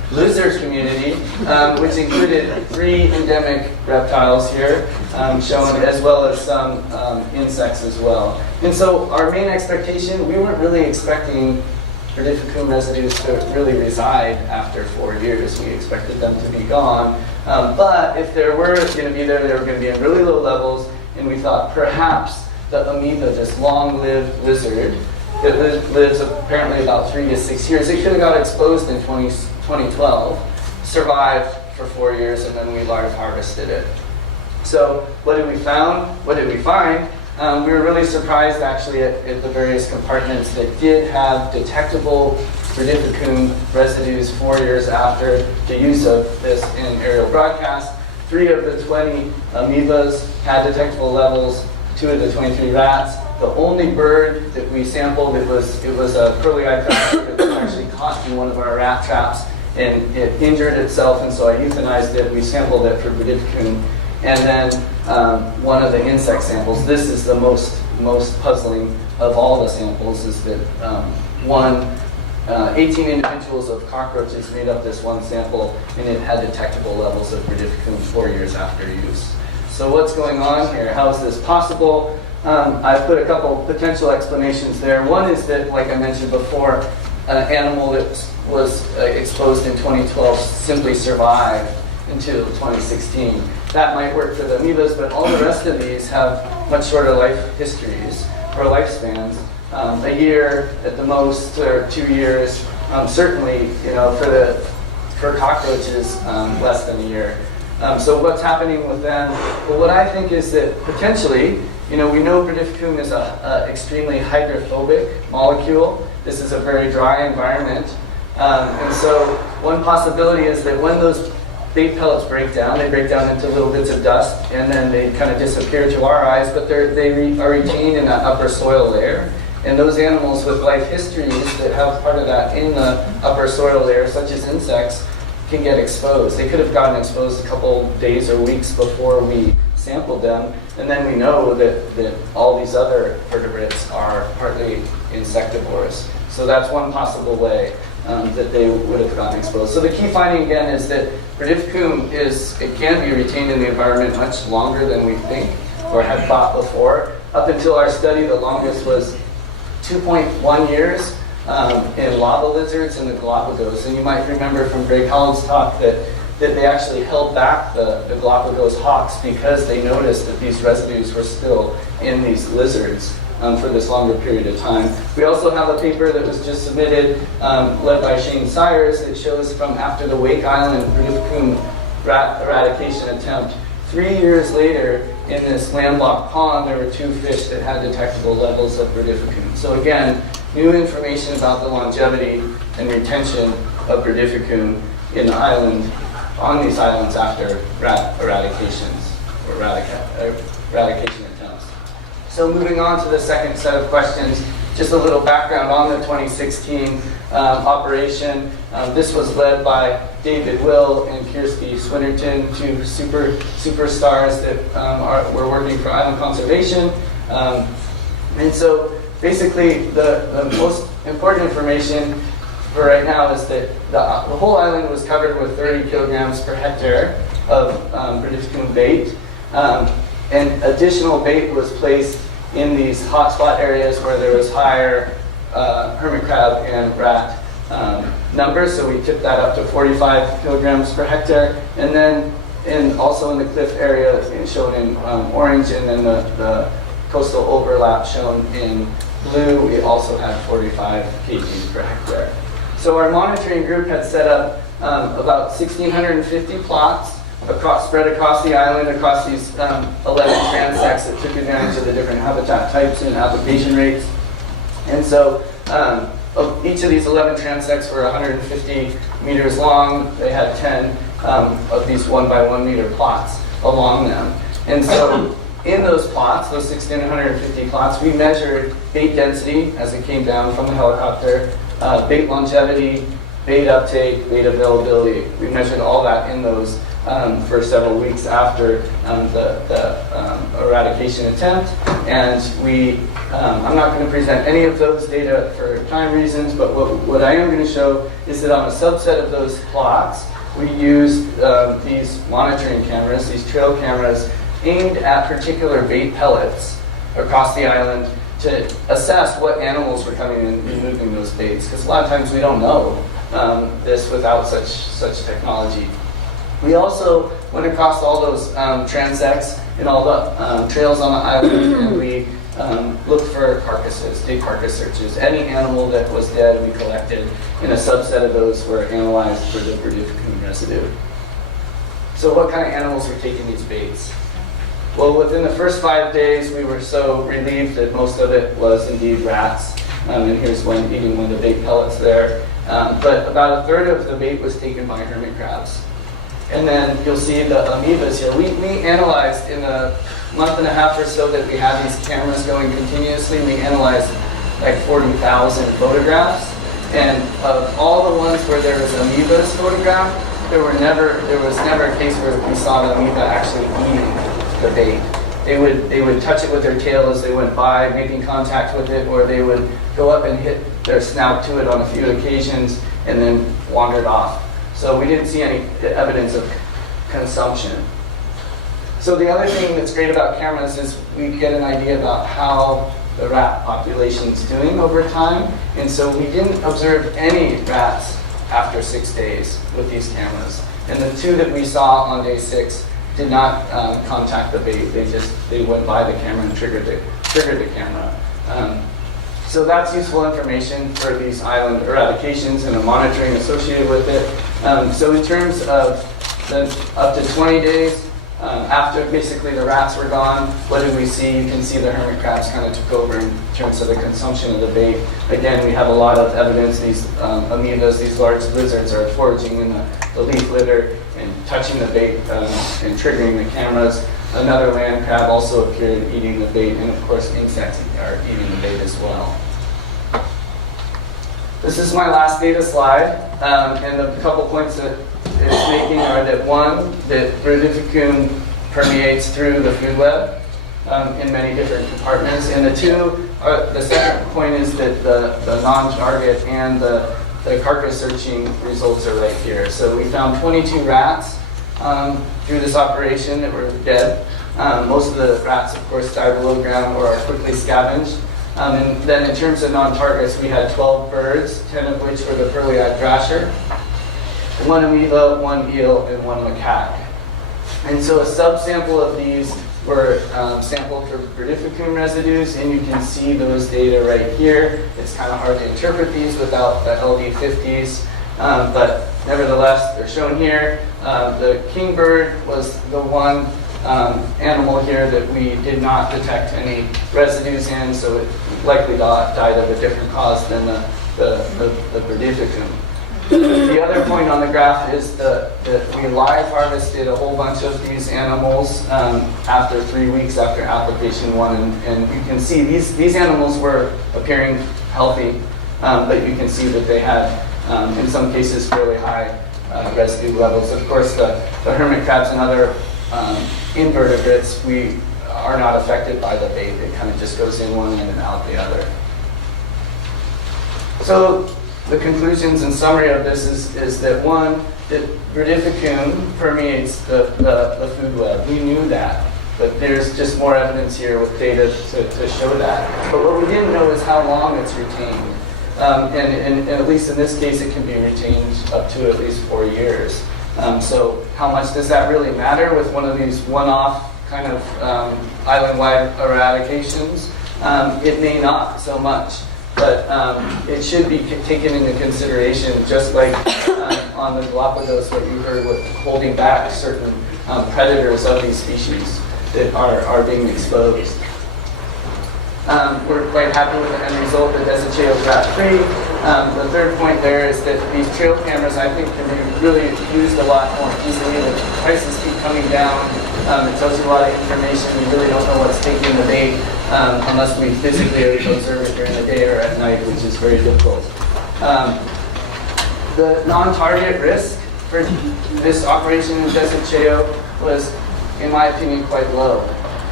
lizard community, which included 3 endemic reptiles here, shown, as well as some insects as well. And so our main expectation, we weren't really expecting Brodifacoum residues to really reside after 4 years. We expected them to be gone. But if they were going to be there, they were going to be in really low levels, and we thought perhaps the amoeba, this long-lived lizard, that lives apparently about 3 to 6 years, it could have got exposed in 2012, survived for 4 years, and then we large harvested it. So what did we find? We were really surprised actually at the various compartments that did have detectable Brodifacoum residues 4 years after the use of this in aerial broadcast. 3 of the 20 amoebas had detectable levels, 2 of the 23 rats. The only bird that we sampled, it was a curly-eyed bird that was actually caught in one of our rat traps, and it injured itself, and so I euthanized it. We sampled it for Brodifacoum. And then one of the insect samples, this is the most puzzling of all the samples, is that 18 individuals of cockroaches made up this one sample, and it had detectable levels of Brodifacoum 4 years after use. So what's going on here? How is this possible? I've put a couple potential explanations there. One is that, like I mentioned before, an animal that was exposed in 2012 simply survived until 2016. That might work for the amoebas, but all the rest of these have much shorter life histories or lifespans. A year at the most, or 2 years. Certainly, for cockroaches, less than a year. So what's happening with them? Well, what I think is that potentially, we know Brodifacoum is an extremely hydrophobic molecule. This is a very dry environment. And so one possibility is that when those bait pellets break down, they break down into little bits of dust, and then they kind of disappear to our eyes, but they are retained in that upper soil layer. And those animals with life histories that have part of that in the upper soil layer, such as insects, can get exposed. They could have gotten exposed a couple days or weeks before we sampled them, and then we know that all these other vertebrates are partly insectivorous. So that's one possible way that they would have gotten exposed. So the key finding again is that Brodifacoum can be retained in the environment much longer than we think or had thought before. Up until our study, the longest was 2.1 years in lava lizards in the Galapagos. And you might remember from Greg Holland's talk that they actually held back the Galapagos hawks because they noticed that these residues were still in these lizards for this longer period of time. We also have a paper that was just submitted, led by Shane Sires, that shows from after the Wake Island Brodifacoum rat eradication attempt. 3 years later, in this landlocked pond, there were 2 fish that had detectable levels of Brodifacoum. So again, new information about the longevity and retention of Brodifacoum in the island, on these islands after rat eradications or eradication attempts. So moving on to the second set of questions, just a little background on the 2016 operation. This was led by David Will and Kirsty Swinnerton, 2 superstars that were working for island conservation. And so basically the most important information for right now is that the whole island was covered with 30 kilograms per hectare of Brodifacoum bait. And additional bait was placed in these hotspot areas where there was higher hermit crab and rat numbers. So we tipped that up to 45 kilograms per hectare. And then also in the cliff area shown in orange, and then the coastal overlap shown in blue, we also had 45 kg per hectare. So our monitoring group had set up about 1,650 plots spread across the island, across these 11 transects that took advantage of the different habitat types and application rates. And so each of these 11 transects were 150 meters long. They had 10 of these 1 by 1 meter plots along them. And so in those plots, those 1,650 plots, we measured bait density as it came down from the helicopter, bait longevity, bait uptake, bait availability. We measured all that in those for several weeks after the eradication attempt. And I'm not going to present any of those data for time reasons, but what I am going to show is that on a subset of those plots, we used these monitoring cameras, these trail cameras, aimed at particular bait pellets across the island to assess what animals were coming in and moving those baits. Because a lot of times we don't know this without such technology. We also went across all those transects and all the trails on the island, and we looked for carcasses, did carcass searches. Any animal that was dead we collected, and a subset of those were analyzed for the Brodifacoum residue. So what kind of animals were taking these baits? Well, within the first 5 days, we were so relieved that most of it was indeed rats. And here's one eating one of the bait pellets there. But about a third of the bait was taken by hermit crabs. And then you'll see the amoebas here. We analyzed in a month and a half or so that we had these cameras going continuously. We analyzed like 40,000 photographs. And of all the ones where there was amoebas photographed, there was never a case where we saw the amoeba actually eating the bait. They would touch it with their tail as they went by, making contact with it, or they would go up and hit their snout to it on a few occasions and then wandered off. So we didn't see any evidence of consumption. So the other thing that's great about cameras is we get an idea about how the rat population is doing over time. And so we didn't observe any rats after 6 days with these cameras. And the two that we saw on day 6 did not contact the bait. They went by the camera and triggered the camera. So that's useful information for these island eradications and the monitoring associated with it. So in terms of up to 20 days after basically the rats were gone, what did we see? You can see the hermit crabs kind of took over in terms of the consumption of the bait. Again, we have a lot of evidence these amoebas, these large lizards, are foraging in the leaf litter and touching the bait and triggering the cameras. Another land crab also appeared eating the bait, and of course insects are eating the bait as well. This is my last data slide, and the couple points that it's making are that one, that Brodifacoum permeates through the food web in many different compartments, and the second point is that the non-target and the carcass searching results are right here. So we found 22 rats through this operation that were dead. Most of the rats, of course, died below ground or are quickly scavenged. And then in terms of non-targets, we had 12 birds, 10 of which were the pearly-eyed thrasher, 1 amoeba, 1 eel, and 1 macaque. And so a subsample of these were sampled for Brodifacoum residues, and you can see those data right here. It's kind of hard to interpret these without the LD50s, but nevertheless, they're shown here. The kingbird was the one animal here that we did not detect any residues in, so it likely died of a different cause than the Brodifacoum. The other point on the graph is that we live harvested a whole bunch of these animals after 3 weeks after application 1, and you can see these animals were appearing healthy, but you can see that they had, in some cases, fairly high residue levels. Of course, the hermit crabs and other invertebrates, we are not affected by the bait. It kind of just goes in one end and out the other. So the conclusions and summary of this is that one, that Brodifacoum permeates the food web. We knew that, but there's just more evidence here with data to show that. But what we didn't know is how long it's retained. And at least in this case, it can be retained up to at least 4 years. So how much does that really matter with one of these one-off kind of island-wide eradications? It may not so much, but it should be taken into consideration, just like on the Galapagos, what you heard with holding back certain predators of these species that are being exposed. We're quite happy with the end result. The DESECHEO is rat-free. The third point there is that these trail cameras, I think, can be really used a lot more easily. The prices keep coming down. It tells you a lot of information. You really don't know what's taking the bait unless we physically observe it during the day or at night, which is very difficult. The non-target risk for this operation in DESECHEO was, in my opinion, quite low.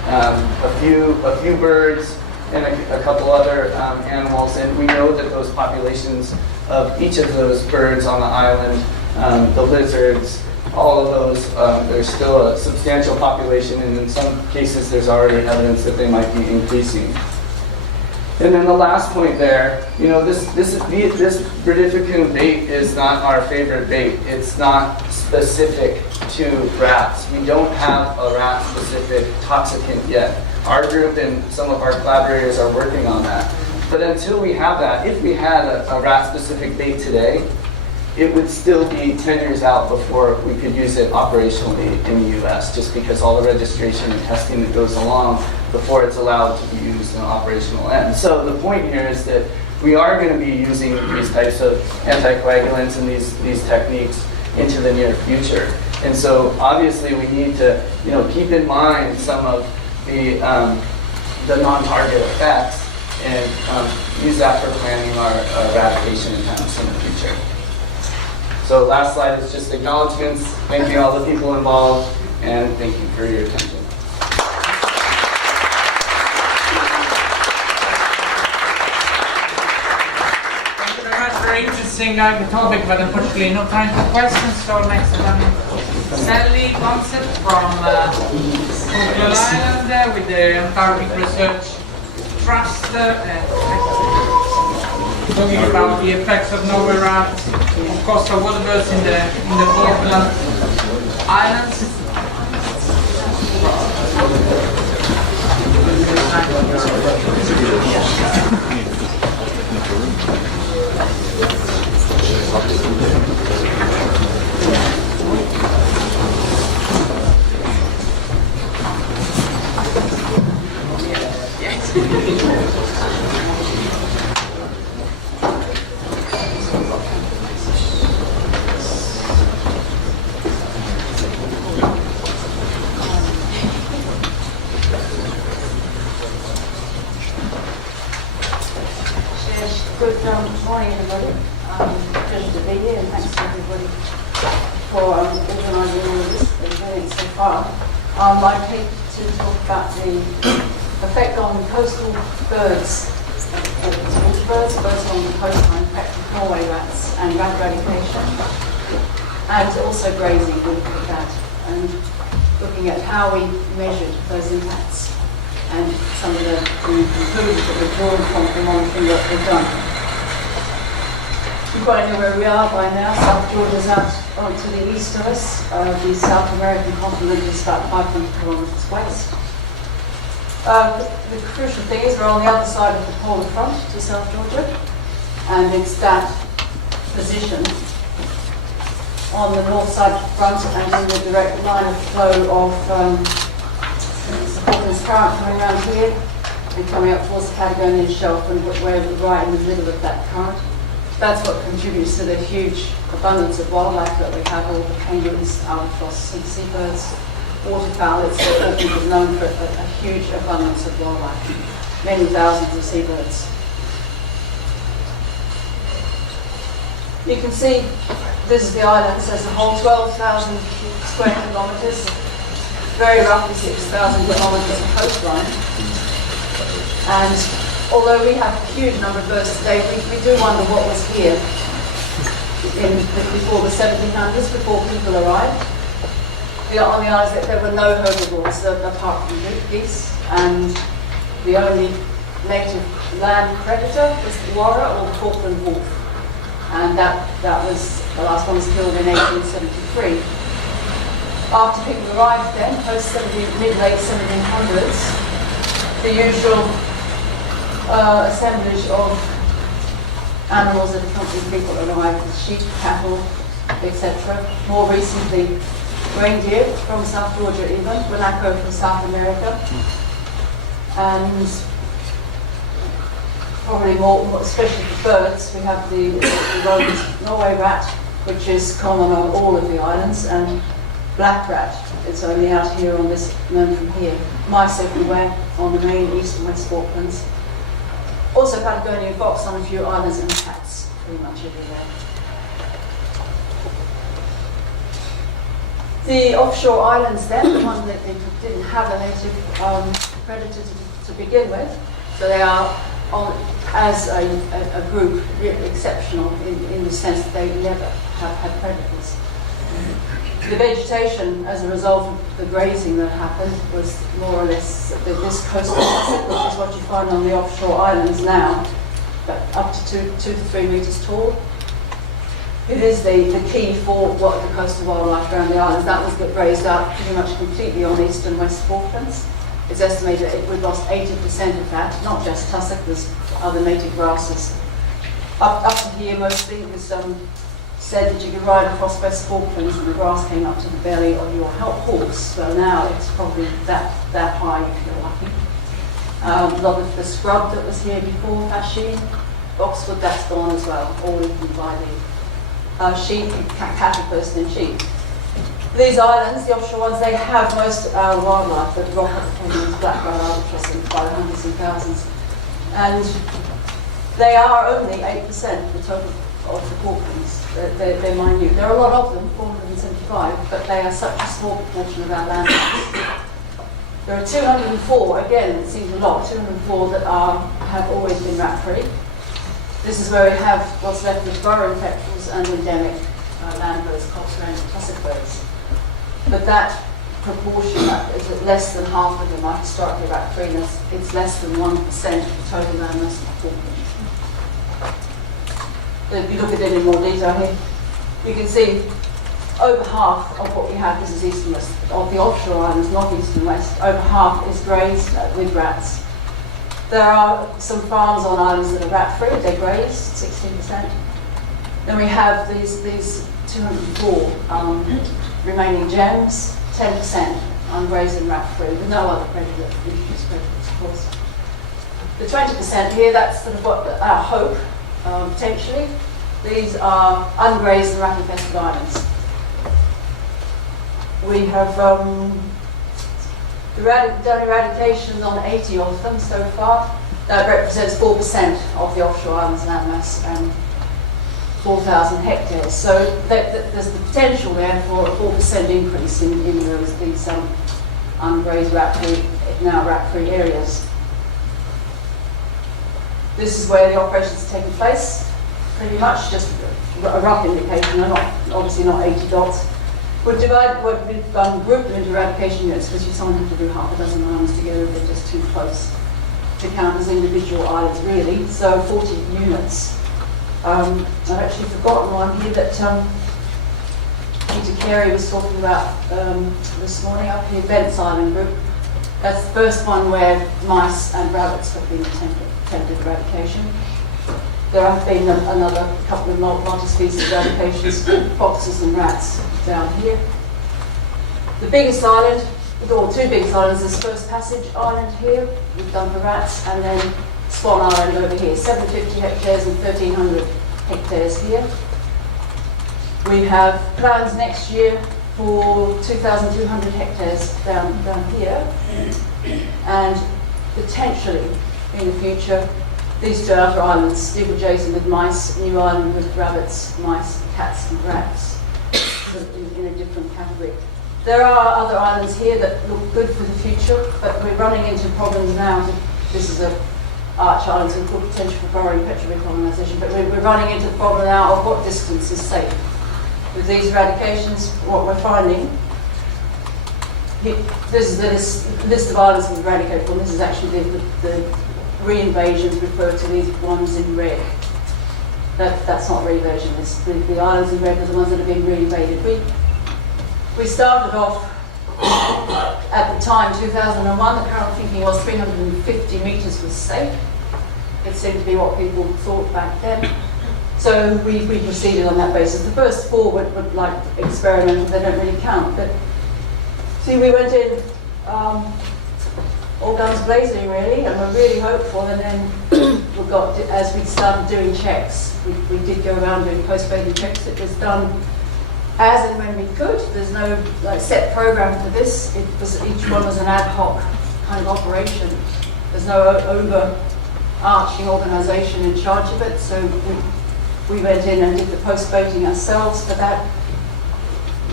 a few birds, and a couple other animals. And we know that those populations of each of those birds on the island, the lizards, all of those, there's still a substantial population, and in some cases there's already evidence that they might be increasing. And then the last point there, you know, this Brodifacoum bait is not our favorite bait. It's not specific to rats. We don't have a rat-specific toxicant yet. Our group and some of our collaborators are working on that. But until we have that, if we had a rat-specific bait today, it would still be 10 years out before we could use it operationally in the US, just because all the registration and testing that goes along before it's allowed to be used in an operational end. So the point here is that we are going to be using these types of anticoagulants and these techniques into the near future. And so obviously we need to, you know, keep in mind some of the non-target effects and use that for planning our eradication attempts in the future. So last slide is just acknowledgements. Thank you all the people involved, and thank you for your attention. Thank you very much. Very interesting topic, but unfortunately no time for questions. So next one, Sally Poncet from Falkland Island with the Antarctic Research Trust, talking about the effects of Norway rat on coastal waterbirds in the Falkland Islands. Good morning, everybody. Pleasure to be here, and thanks to everybody for organising all of this event so far. I'm here to talk about the effect on coastal birds, birds on the coastline, Norway rats, and rat eradication, and also grazing. We'll look at that, and looking at how we measured those impacts and some of the conclusions that we've drawn from the monitoring that we've done. You probably know where we are by now. South Georgia's out to the east of us. The South American continent is about 500 kilometers west. The crucial thing is we're on the other side of the polar front to South Georgia, and it's that position on the north side of the front and in the direct line of flow of Falklands current coming around here and coming up towards the Patagonian shelf, and we're right in the middle of that current. That's what contributes to the huge abundance of wildlife that we have, all the penguins, albatross, seabirds, waterfowl. It's Falklands is known for a huge abundance of wildlife, many thousands of seabirds. You can see this is the island as a whole, 12,000 square kilometres, very roughly 6,000 kilometres of coastline. And although we have a huge number of birds today, we do wonder what was here before the 1700s, before people arrived. On the islands, there were no herbivores apart from geese, and the only native land predator was the warra or the Falkland wolf. And that was, the last one was killed in 1873. After people arrived then, mid-late 1700s, the usual assemblage of animals that accompany people arrived, sheep, cattle, etc. More recently, reindeer from South Georgia even, guanaco from South America, and probably more, especially for birds, we have the rodent Norway rat, which is common on all of the islands, and black rat. It's only out here on this, known from here. Mice everywhere on the main east and west Falklands. Also Patagonian fox on a few islands, and cats pretty much everywhere. The offshore islands then, the one that they didn't have a native predator to begin with, so they are, as a group, really exceptional in the sense that they never have had predators. The vegetation, as a result of the grazing that happened, was more or less this coastal tussock, which is what you find on the offshore islands now, but up to 2 to 3 meters tall. It is the key for what the coastal wildlife around the islands. That was grazed out pretty much completely on East and West Falklands. It's estimated that we've lost 80% of that, not just tussock, there's other native grasses. Up to here, mostly, it was said that you could ride across West Falklands and the grass came up to the belly of your horse. So now it's probably that high if you're lucky. A lot of the scrub that was here before, Fascine, Oxford, that's gone as well, all eaten by the sheep, caterpillars and sheep. These islands, the offshore ones, they have most of our wildlife that rock up from these black-browed albatrosses by the hundreds and thousands. And they are only 8% of the total of the Falklands. They're minute. There are a lot of them, 475, but they are such a small proportion of our land mass. There are 204, again, it seems a lot, 204 that have always been rat-free. This is where we have what's left of burrowing petrels and endemic land birds, cockscrows and tussock birds. But that proportion is less than half of them are historically rat-freeness. It's less than 1% of the total land mass of the Falklands. If you look at it in more detail here, you can see over half of what we have, this is east and west, of the offshore islands, not east and west, over half is grazed with rats. There are some farms on islands that are rat-free, they graze, 16%. Then we have these 204 remaining gems, 10% ungrazed and rat-free, with no other predator, introduced predators, of course. The 20% here, that's sort of what our hope, potentially. These are ungrazed and rat-infested islands. We have done eradications on 80 of them so far. That represents 4% of the offshore islands land mass and 4,000 hectares. So there's the potential there for a 4% increase in these ungrazed now rat-free areas. This is where the operations are taking place. Pretty much just a rough indication, obviously not 80 dots. We've grouped them into eradication units because you sometimes have to do half a dozen islands together if they're just too close to count as individual islands, really. So 40 units. I've actually forgotten one here that Peter Carey was talking about this morning up here, Bent's Island Group. That's the first one where mice and rabbits have been attempted eradication. There have been another couple of multi-species eradications, foxes and rats down here. The biggest island, or two biggest islands, is First Passage Island here, we've done for rats, and then Swan Island over here, 750 hectares and 1,300 hectares here. We have plans next year for 2,200 hectares down here, and potentially in the future, these two outer islands, Steeple-Jason with mice, New Island with rabbits, mice, cats and rats, in a different category. There are other islands here that look good for the future, but we're running into problems now. This is a Arch Island, so we've got potential for burrowing petrel recolonisation, but we're running into the problem now of what distance is safe. With these eradications, what we're finding, this is the list of islands we've eradicated from. This is actually the re-invasions referred to, these ones in red. That's not re-invasion, the islands in red are the ones that have been re-invaded. We started off at the time, 2001, the current thinking was 350 metres was safe. It seemed to be what people thought back then. So we proceeded on that basis. The first four were like experimental, they don't really count. But see, we went in all guns blazing really, and we're really hopeful. And then we got, as we started doing checks, we did go around doing post-bathing checks. It was done as and when we could. There's no set program for this. Each one was an ad hoc kind of operation. There's no overarching organisation in charge of it. So we went in and did the post-boating ourselves for that.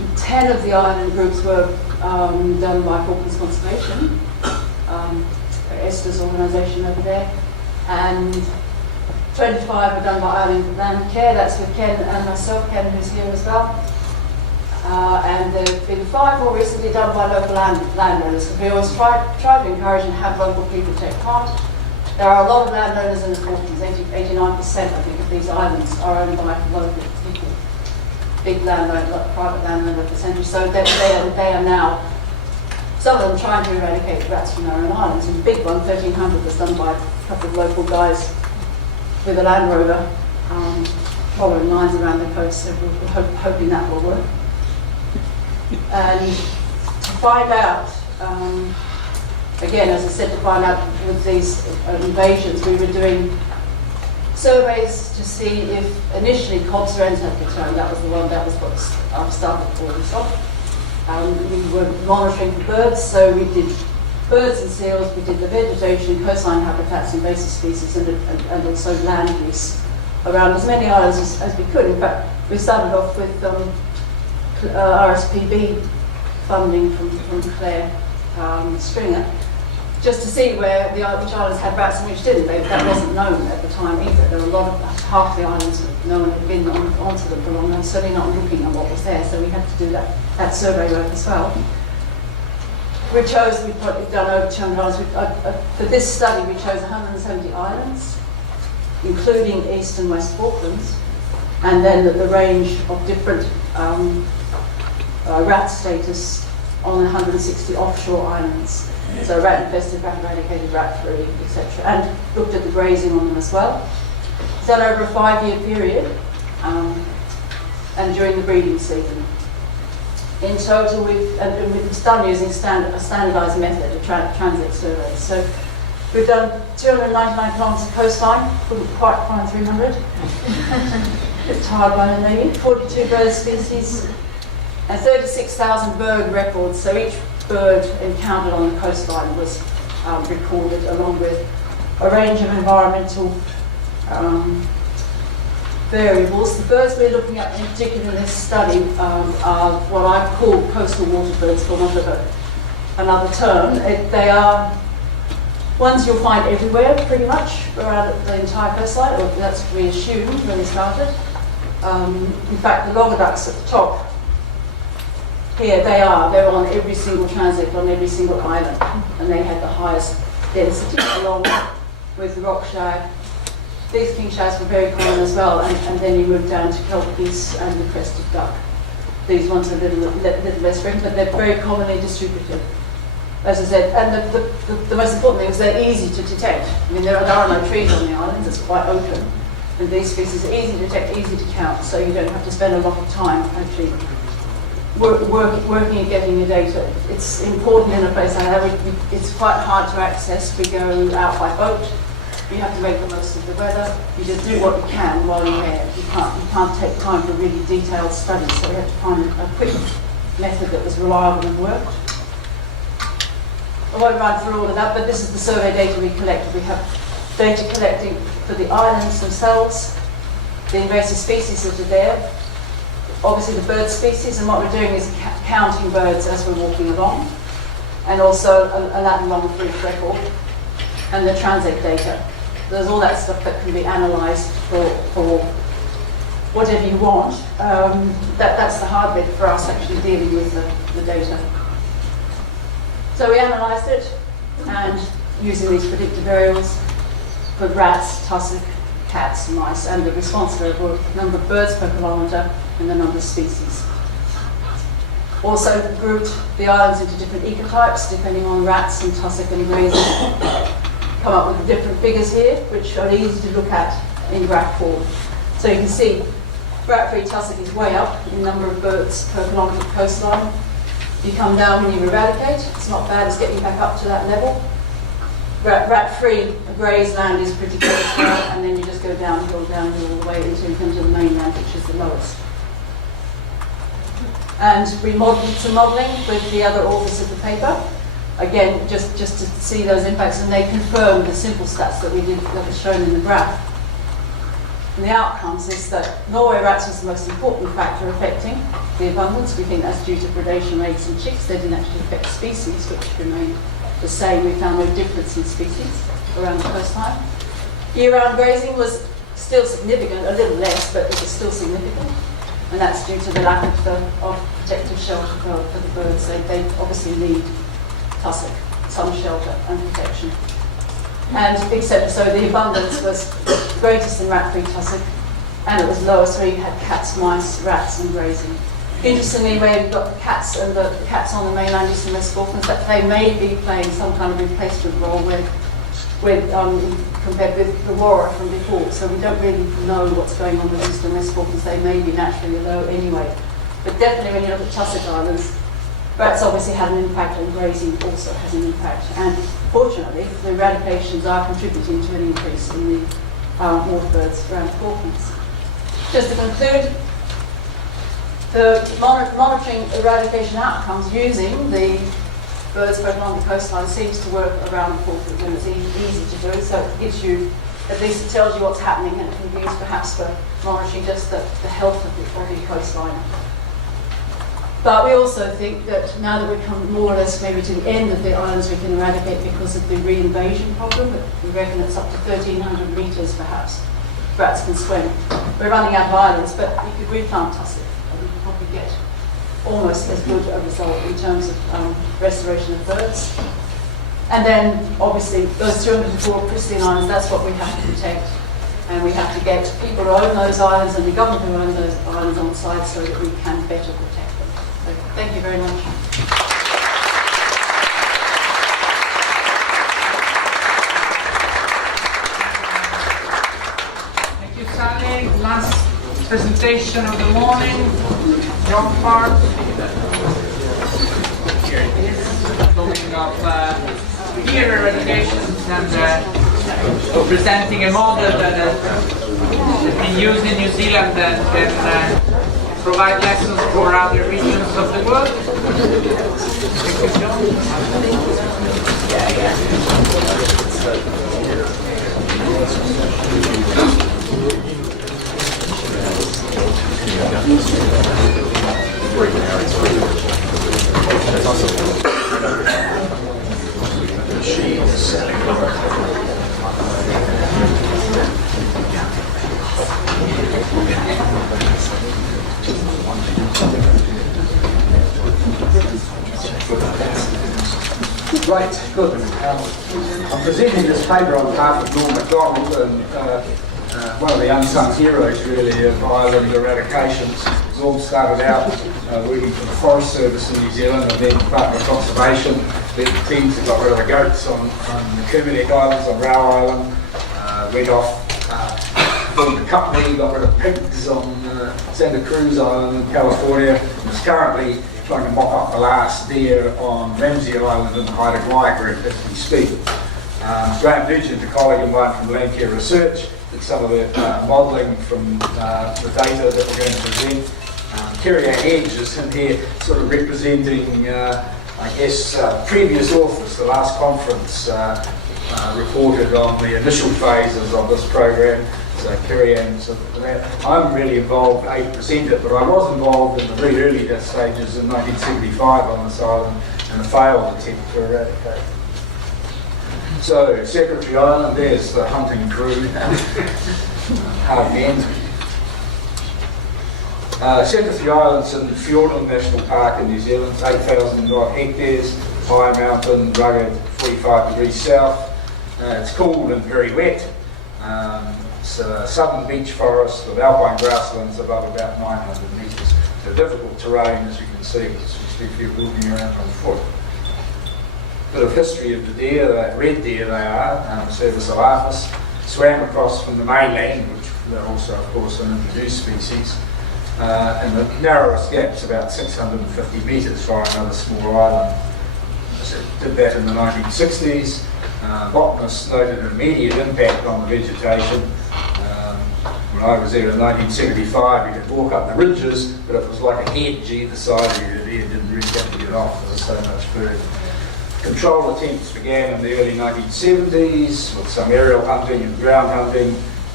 10 of the island groups were done by Falklands Conservation, Esther's organisation over there, and 25 were done by Island Land Care. That's with Ken and myself, Ken, who's here as well. And there have been 5 more recently done by local landowners, because we always try to encourage and have local people take part. There are a lot of landowners in the Falklands, 89% I think of these islands are owned by local people. Big landowner, private landowner percentage, so they are now, some of them trying to eradicate rats from their own islands, and the big one, 1300, was done by a couple of local guys with a Land Rover, following lines around the coast, so we're hoping that will work. And to find out, again, as I said, to find out with these invasions, we were doing surveys to see if initially cobs were returned. That was the one, that was what started all this off. We were monitoring for birds, so we did birds and seals, we did the vegetation, coastline habitats, invasive species, and also land use around as many islands as we could. In fact, we started off with RSPB funding from Claire Stringer, just to see which islands had rats and which didn't. That wasn't known at the time either. There were a lot of, half the islands no one had been onto them for long, and certainly not looking at what was there, so we had to do that survey work as well. We chose, we've done over 200 islands. For this study, we chose 170 islands, including East and West Falklands, and then the range of different rat status on 160 offshore islands. So rat infested, rat eradicated, rat free, etc. And looked at the grazing on them as well. It's done over a 5-year period, and during the breeding season. In total, we've done using a standardised method of transit surveys. So we've done 299 kilometres of coastline, couldn't quite find 300. It's hard one maybe. 42 bird species, and 36,000 bird records. So each bird encountered on the coastline was recorded, along with a range of environmental variables. The birds we're looking at in particular in this study are what I call coastal waterbirds, for want of another term. They are ones you'll find everywhere, pretty much, around the entire coastline, or that's what we assumed when we started. In fact, the logger ducks at the top, here they're on every single transit, on every single island, and they had the highest density, along with the rock shag. These king shags were very common as well, and then you move down to kelpies and the crested duck. These ones are a little less frequent, but they're very commonly distributed, as I said. And the most important thing is they're easy to detect. I mean, there are no trees on the islands, it's quite open. And these species are easy to detect, easy to count, so you don't have to spend a lot of time actually working at getting your data. It's important in a place like that. It's quite hard to access. We go out by boat. You have to make the most of the weather. You just do what you can while you're there. You can't take time for really detailed studies, so we have to find a quick method that was reliable and worked. I won't run through all of that, but this is the survey data we collected. We have data collecting for the islands themselves, the invasive species that are there, obviously the bird species, and what we're doing is counting birds as we're walking along, and also a lat and long fruit record, and the transit data. There's all that stuff that can be analysed for whatever you want. That's the hard bit for us, actually dealing with the data. So we analysed it, and using these predictive variables for rats, tussock, cats, mice, and the response variable, number of birds per kilometre, and the number of species. Also grouped the islands into different ecotypes, depending on rats and tussock and grazing. Come up with the different figures here, which are easy to look at in graph form. So you can see rat-free tussock is way up in number of birds per kilometre of coastline. You come down when you eradicate, it's not bad, it's getting back up to that level. Rat-free grazed land is pretty good, and then you just go downhill all the way into the mainland, which is the lowest. And we did some modelling with the other authors of the paper. Again, just to see those impacts, and they confirmed the simple stats that we did, that was shown in the graph. And the outcomes is that Norway rats was the most important factor affecting the abundance. We think that's due to predation rates in chicks. They didn't actually affect species, which remained the same. We found no difference in species around the coastline. Year-round grazing was still significant, a little less, but it was still significant. And that's due to the lack of protective shelter for the birds. They obviously need tussock, some shelter and protection. And except so the abundance was greatest in rat-free tussock, and it was lowest where you had cats, mice, rats and grazing. Interestingly, where you've got the cats and the cats on the mainland East and West Falklands, that they may be playing some kind of replacement role compared with the Warra from before. So we don't really know what's going on with East and West Falklands. They may be naturally low anyway. But definitely when you look at tussock islands, rats obviously had an impact, and grazing also has an impact. And fortunately, the eradications are contributing to an increase in the waterbirds around the Falklands. Just to conclude, the monitoring eradication outcomes using the birds spread along the coastline seems to work around the Falklands, and it's easy to do. So it gives you, at least it tells you what's happening, and it can be used perhaps for monitoring just the health of the coastline. But we also think that now that we've come more or less maybe to the end of the islands, we can eradicate because of the reinvasion problem. We reckon it's up to 1,300 metres perhaps. Rats can swim. We're running out of islands, but you could replant tussock and you could probably get almost as good a result in terms of restoration of birds. And then obviously those 204 pristine islands, that's what we have to protect. And we have to get people who own those islands and the government who own those islands on side so that we can better protect them. So thank you very much. Thank you, Sally. Last presentation of the morning, John Park. Here it is, talking of deer eradications and presenting a model that has been used in New Zealand and can provide lessons for other regions of the world. Thank you, John. Right, good. I'm presenting this paper on behalf of Norm MacDonald, and one of the unsung heroes really of island eradications. Norm started out working for the Forest Service in New Zealand and then Department of Conservation. Then teams that got rid of the goats on the Kermadec Islands, on Row Island, went off, formed a company, got rid of pigs on Santa Cruz Island in California, and is currently trying to mop up the last deer on Ramsey Island in the Haida Gwaii group as we speak. Graham Nugent, a colleague of mine from Landcare Research, did some of the modelling from the data that we're going to present. Kerry Ann Edge is in here sort of representing, I guess, previous authors. The last conference reported on the initial phases of this program. So Kerry Ann, I'm really involved, I presented, but I was involved in the very early stages in 1975 on this island in a failed attempt to eradicate. So Secretary Island, there's the hunting crew. Hard end. Secretary Island's in Fiordland National Park in New Zealand, 8,000 odd hectares, high mountain, rugged, 45 degrees south. It's cool and very wet. It's a southern beach forest with alpine grasslands above about 900 metres. So difficult terrain, as you can see, especially if you're walking around on foot. Bit of history of the deer, red deer they are, Cervus alatus, swam across from the mainland, which they're also, of course, an introduced species. And the narrowest gap's about 650 metres for another small island. So did that in the 1960s. Botanists noted an immediate impact on the vegetation. When I was there in 1975, you could walk up the ridges, but it was like a hedge either side of you. The deer didn't really have to get off, there was so much bird. Control attempts began in the early 1970s with some aerial hunting and ground hunting.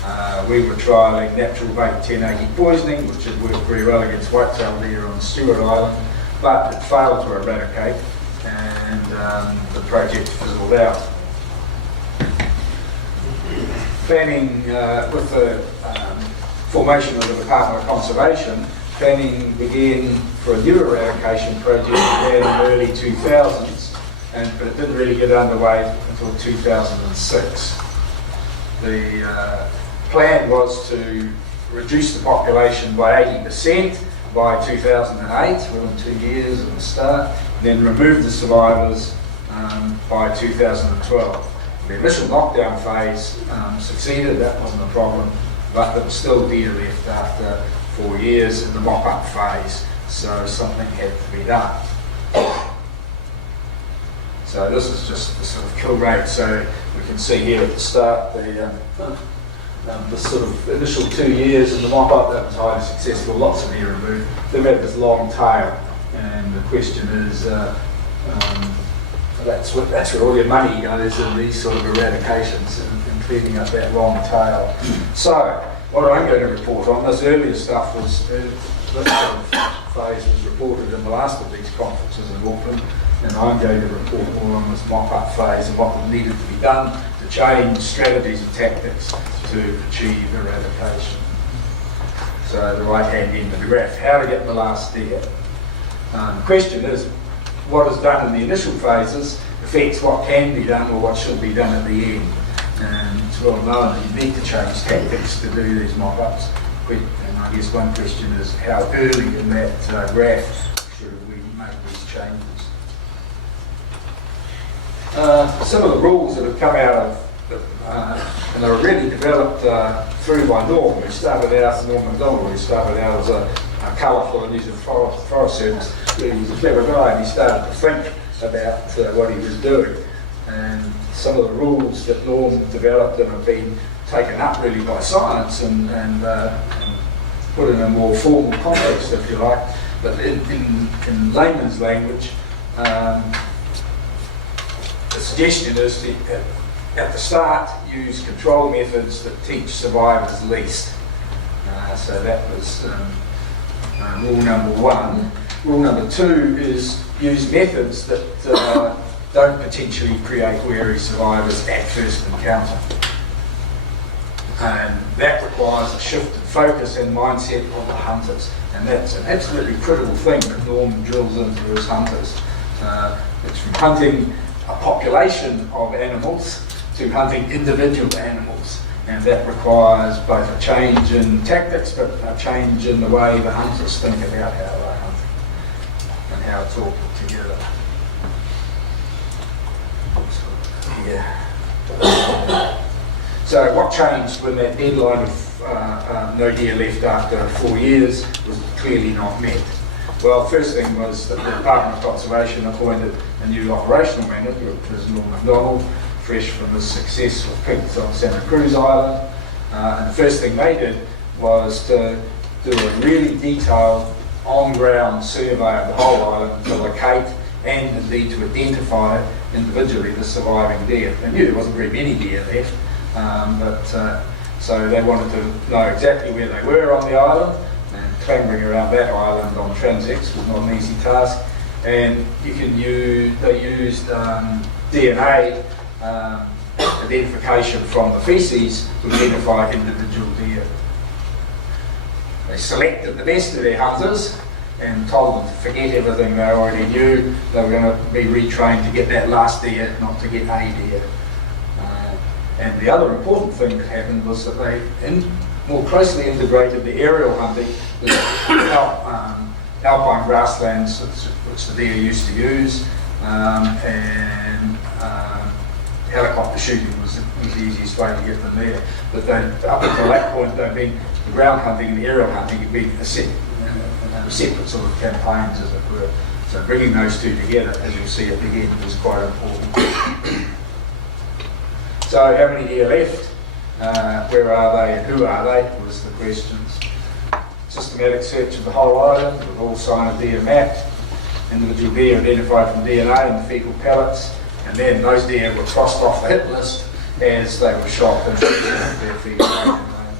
We were trialling natural bait 1080 poisoning, which had worked very well against whitetail deer on Stewart Island, but it failed to eradicate, and the project fizzled out. Planning with the formation of the Department of Conservation, planning began for a new eradication project in the early 2000s, but it didn't really get underway until 2006. The plan was to reduce the population by 80% by 2008, within 2 years of the start, then remove the survivors by 2012. The initial lockdown phase succeeded, that wasn't a problem, but there was still deer left after 4 years in the mop-up phase, so something had to be done. So this is just the sort of kill rate, so we can see here at the start the sort of initial 2 years in the mop-up, that was highly successful, lots of deer removed. Then we have this long tail, and the question is, that's where all your money goes in these sort of eradications and cleaning up that long tail. So, what I'm going to report on, this earlier stuff was, this sort of phase was reported in the last of these conferences in Auckland, and I'm going to report more on this mop-up phase and what needed to be done to change strategies and tactics to achieve eradication. So the right-hand end of the graph, how to get the last deer. The question is, what is done in the initial phases affects what can be done or what should be done at the end. And it's well known that you need to change tactics to do these mop-ups. And I guess one question is, how early in that graph should we make these changes? Some of the rules that have come out of, and are already developed through by Norm, who started out, Norm MacDonald, who started out as a colour for the New Zealand Forest Service. He was a clever guy, and he started to think about what he was doing. And some of the rules that Norm developed and have been taken up really by science and put in a more formal context, if you like. But in layman's language, the suggestion is to, at the start, use control methods that teach survivors least. So that was rule number one. Rule number two is use methods that don't potentially create wary survivors at first encounter. And that requires a shift in focus and mindset of the hunters. And that's an absolutely critical thing that Norm drills into his hunters. It's from hunting a population of animals to hunting individual animals. And that requires both a change in tactics, but a change in the way the hunters think about how they hunt and how it's all put together. Yeah. So what changed when that deadline of no deer left after 4 years was clearly not met? Well, the first thing was that the Department of Conservation appointed a new operational manager, which was Norm MacDonald, fresh from his success with pigs on Santa Cruz Island. And the first thing they did was to do a really detailed on-ground survey of the whole island to locate and indeed to identify individually the surviving deer. They knew there wasn't very many deer left, so they wanted to know exactly where they were on the island, and clambering around that island on transects was not an easy task. And they used DNA identification from the feces to identify individual deer. They selected the best of their hunters and told them to forget everything they already knew. They were going to be retrained to get that last deer, not to get a deer. And the other important thing that happened was that they more closely integrated the aerial hunting with alpine grasslands, which the deer used to use, and helicopter shooting was the easiest way to get them there. But then, up until that point, they'd been the ground hunting and the aerial hunting had been separate sort of campaigns, as it were. So bringing those two together, as you'll see at the end, was quite important. So how many deer left? Where are they and who are they? Was the questions. Systematic search of the whole island with all sign of deer mapped. Individual deer identified from DNA and the fecal pellets. And then those deer were crossed off the hit list as they were shot and their fecal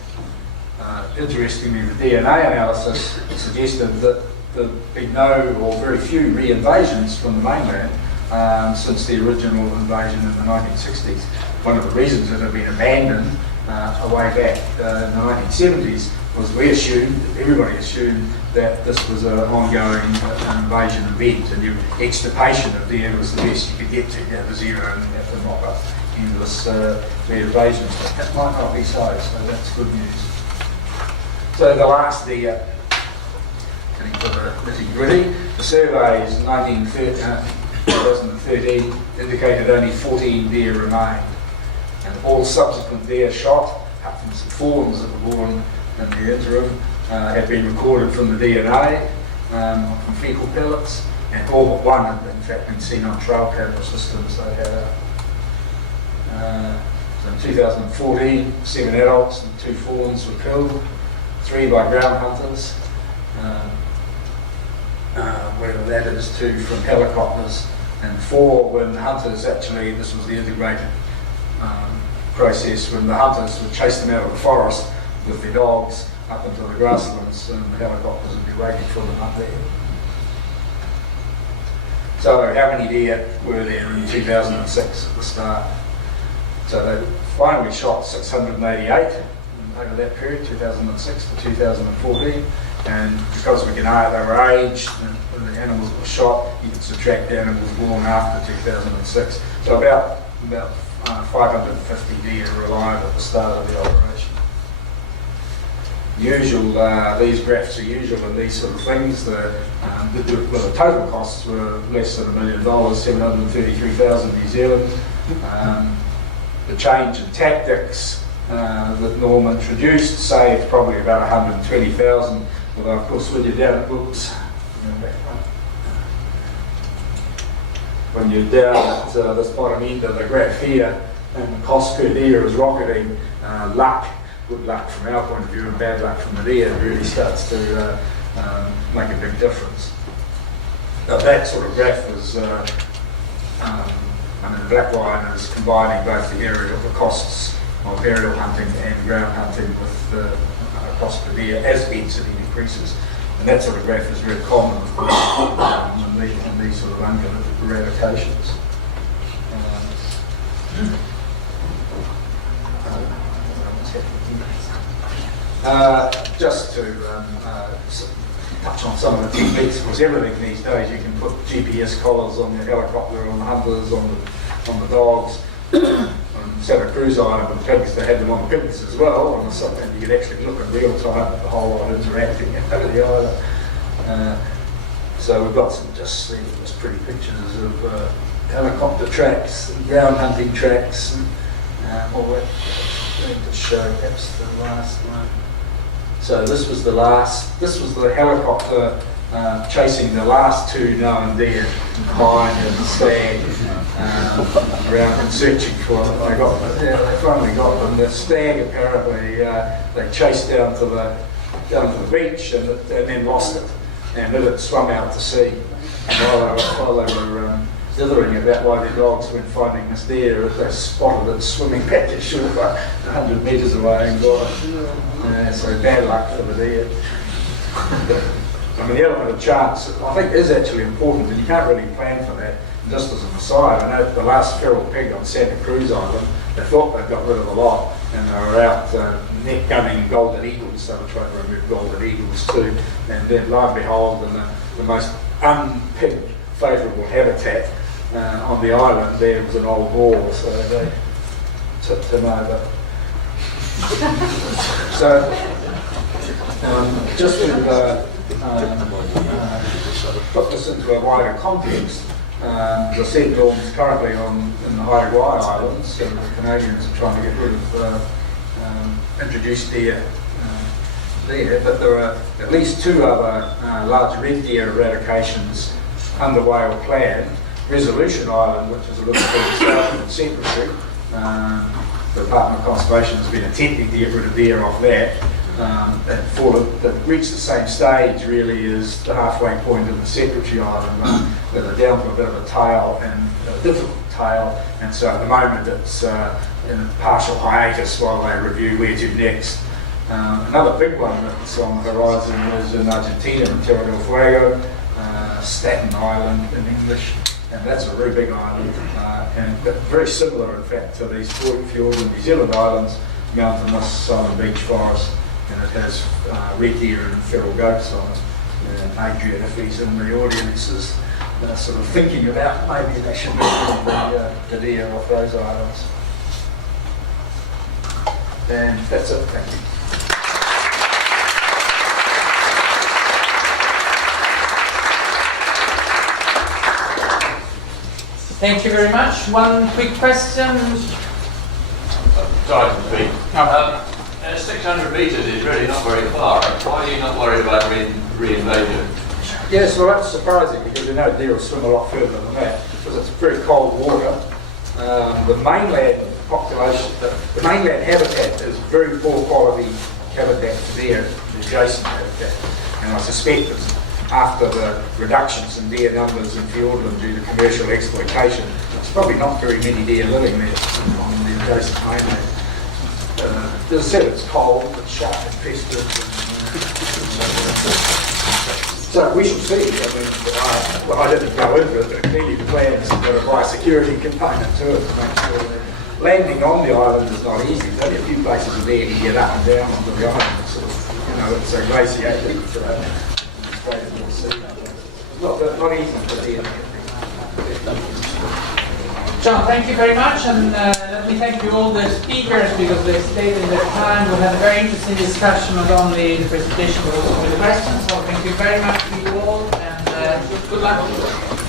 interestingly, the DNA analysis suggested that there'd been no or very few re-invasions from the mainland since the original invasion in the 1960s. One of the reasons it had been abandoned way back in the 1970s was everybody assumed that this was an ongoing invasion event, and your extirpation of deer was the best you could get to down to zero and have to mop up endless re-invasions. But that might not be so that's good news. So the last deer, getting to the nitty-gritty, the surveys in 2013 indicated only 14 deer remained, and all subsequent deer shot, apart from some fawns that were born in the interim, had been recorded from the DNA from fecal pellets, and all but one had in fact been seen on trail camera systems they had out. So in 2014, 7 adults and 2 fawns were killed, 3 by ground hunters, where that is 2 from helicopters, and 4 when the hunters actually, this was the integrated process, when the hunters would chase them out of the forest with their dogs up into the grasslands, and the helicopters would be waiting for them up there. So how many deer were there in 2006 at the start? So they finally shot 688 over that period, 2006 to 2014, and because we can know they were aged and the animals that were shot, you can subtract the animals born after 2006. So about 550 deer were alive at the start of the operation. These graphs are usual in these sort of things. The total costs were less than $1 million, 733,000 New Zealand. The change in tactics that Norm introduced saved probably about 120,000. Although of course when you're down at when you're down at this bottom end of the graph here, and the cost per deer is rocketing, good luck from our point of view and bad luck from the deer really starts to make a big difference. Now that sort of graph is, the black line is combining both the costs of aerial hunting and ground hunting with the cost per deer as density increases. And that sort of graph is very common, of course, in these sort of ungulative eradications. Just to touch on some of the techniques, because everything these days you can put GPS collars on the helicopter, on the hunters, on the dogs. On Santa Cruz Island with pigs, they had them on the pigs as well, and you could actually look in real time at the whole lot interacting over the island. So we've got some just pretty pictures of helicopter tracks, and ground hunting tracks, and all that. I'm going to show perhaps the last one. So this was the helicopter chasing the last 2 known deer, hind and stag, around and searching for them. They finally got them. The stag apparently they chased down to the beach and then lost it, and it had swum out to sea. And while they were dithering about why their dogs weren't finding this deer, they spotted it swimming back to shore 100 metres away and got it. So bad luck for the deer. The element of chance, I think, is actually important, and you can't really plan for that. And just as an aside, I know the last feral pig on Santa Cruz Island, they thought they'd got rid of a lot, and they were out net gunning golden eagles. They were trying to remove golden eagles too, and then lo and behold, in the most un-pig favourable habitat on the island, there was an old boar, so they took them over. So, just to put this into a wider context, as I said, Norm's currently in the Hawaii Islands, and the Canadians are trying to get rid of introduced deer there, but there are at least 2 other large red deer eradications underway or planned. Resolution Island, which is a little further south of the Secretary, the Department of Conservation has been attempting to get rid of deer off that. That reached the same stage really as the halfway point of the Secretary Island, where they're down to a bit of a tail, and a difficult tail, and so at the moment it's in a partial hiatus while they review where to next. Another big one that's on the horizon is in Argentina, in Tierra del Fuego, Staten Island in English, and that's a very big island, and very similar in fact to these fjords in New Zealand islands, mountainous southern beach forest, and it has red deer and feral goats on it. And Adrian, if he's in the audience, is sort of thinking about maybe they should be the deer off those islands. And that's it, thank you. Thank you very much. One quick question. Sorry to speak. 600 metres is really not very far. Why are you not worried about reinvasion? Yes, well that's surprising because you know deer will swim a lot further than that because it's very cold water. The mainland population, the mainland habitat is very poor quality habitat for deer, the adjacent habitat, and I suspect it's after the reductions in deer numbers in Fiordland due to commercial exploitation, there's probably not very many deer living there on the adjacent mainland. As I said, it's cold, it's sharp infested. So we shall see. I mean, I didn't go into it, but clearly the plans have got a biosecurity component to it to make sure that landing on the island is not easy. There's only a few places are there to get up and down onto the island. It's sort of, you know, it's so glaciated. Not easy for deer. John, thank you very much, and let me thank you all the speakers because they stayed in their time. We had a very interesting discussion, not only the presentation but also with the questions. So thank you very much to you all, and good luck.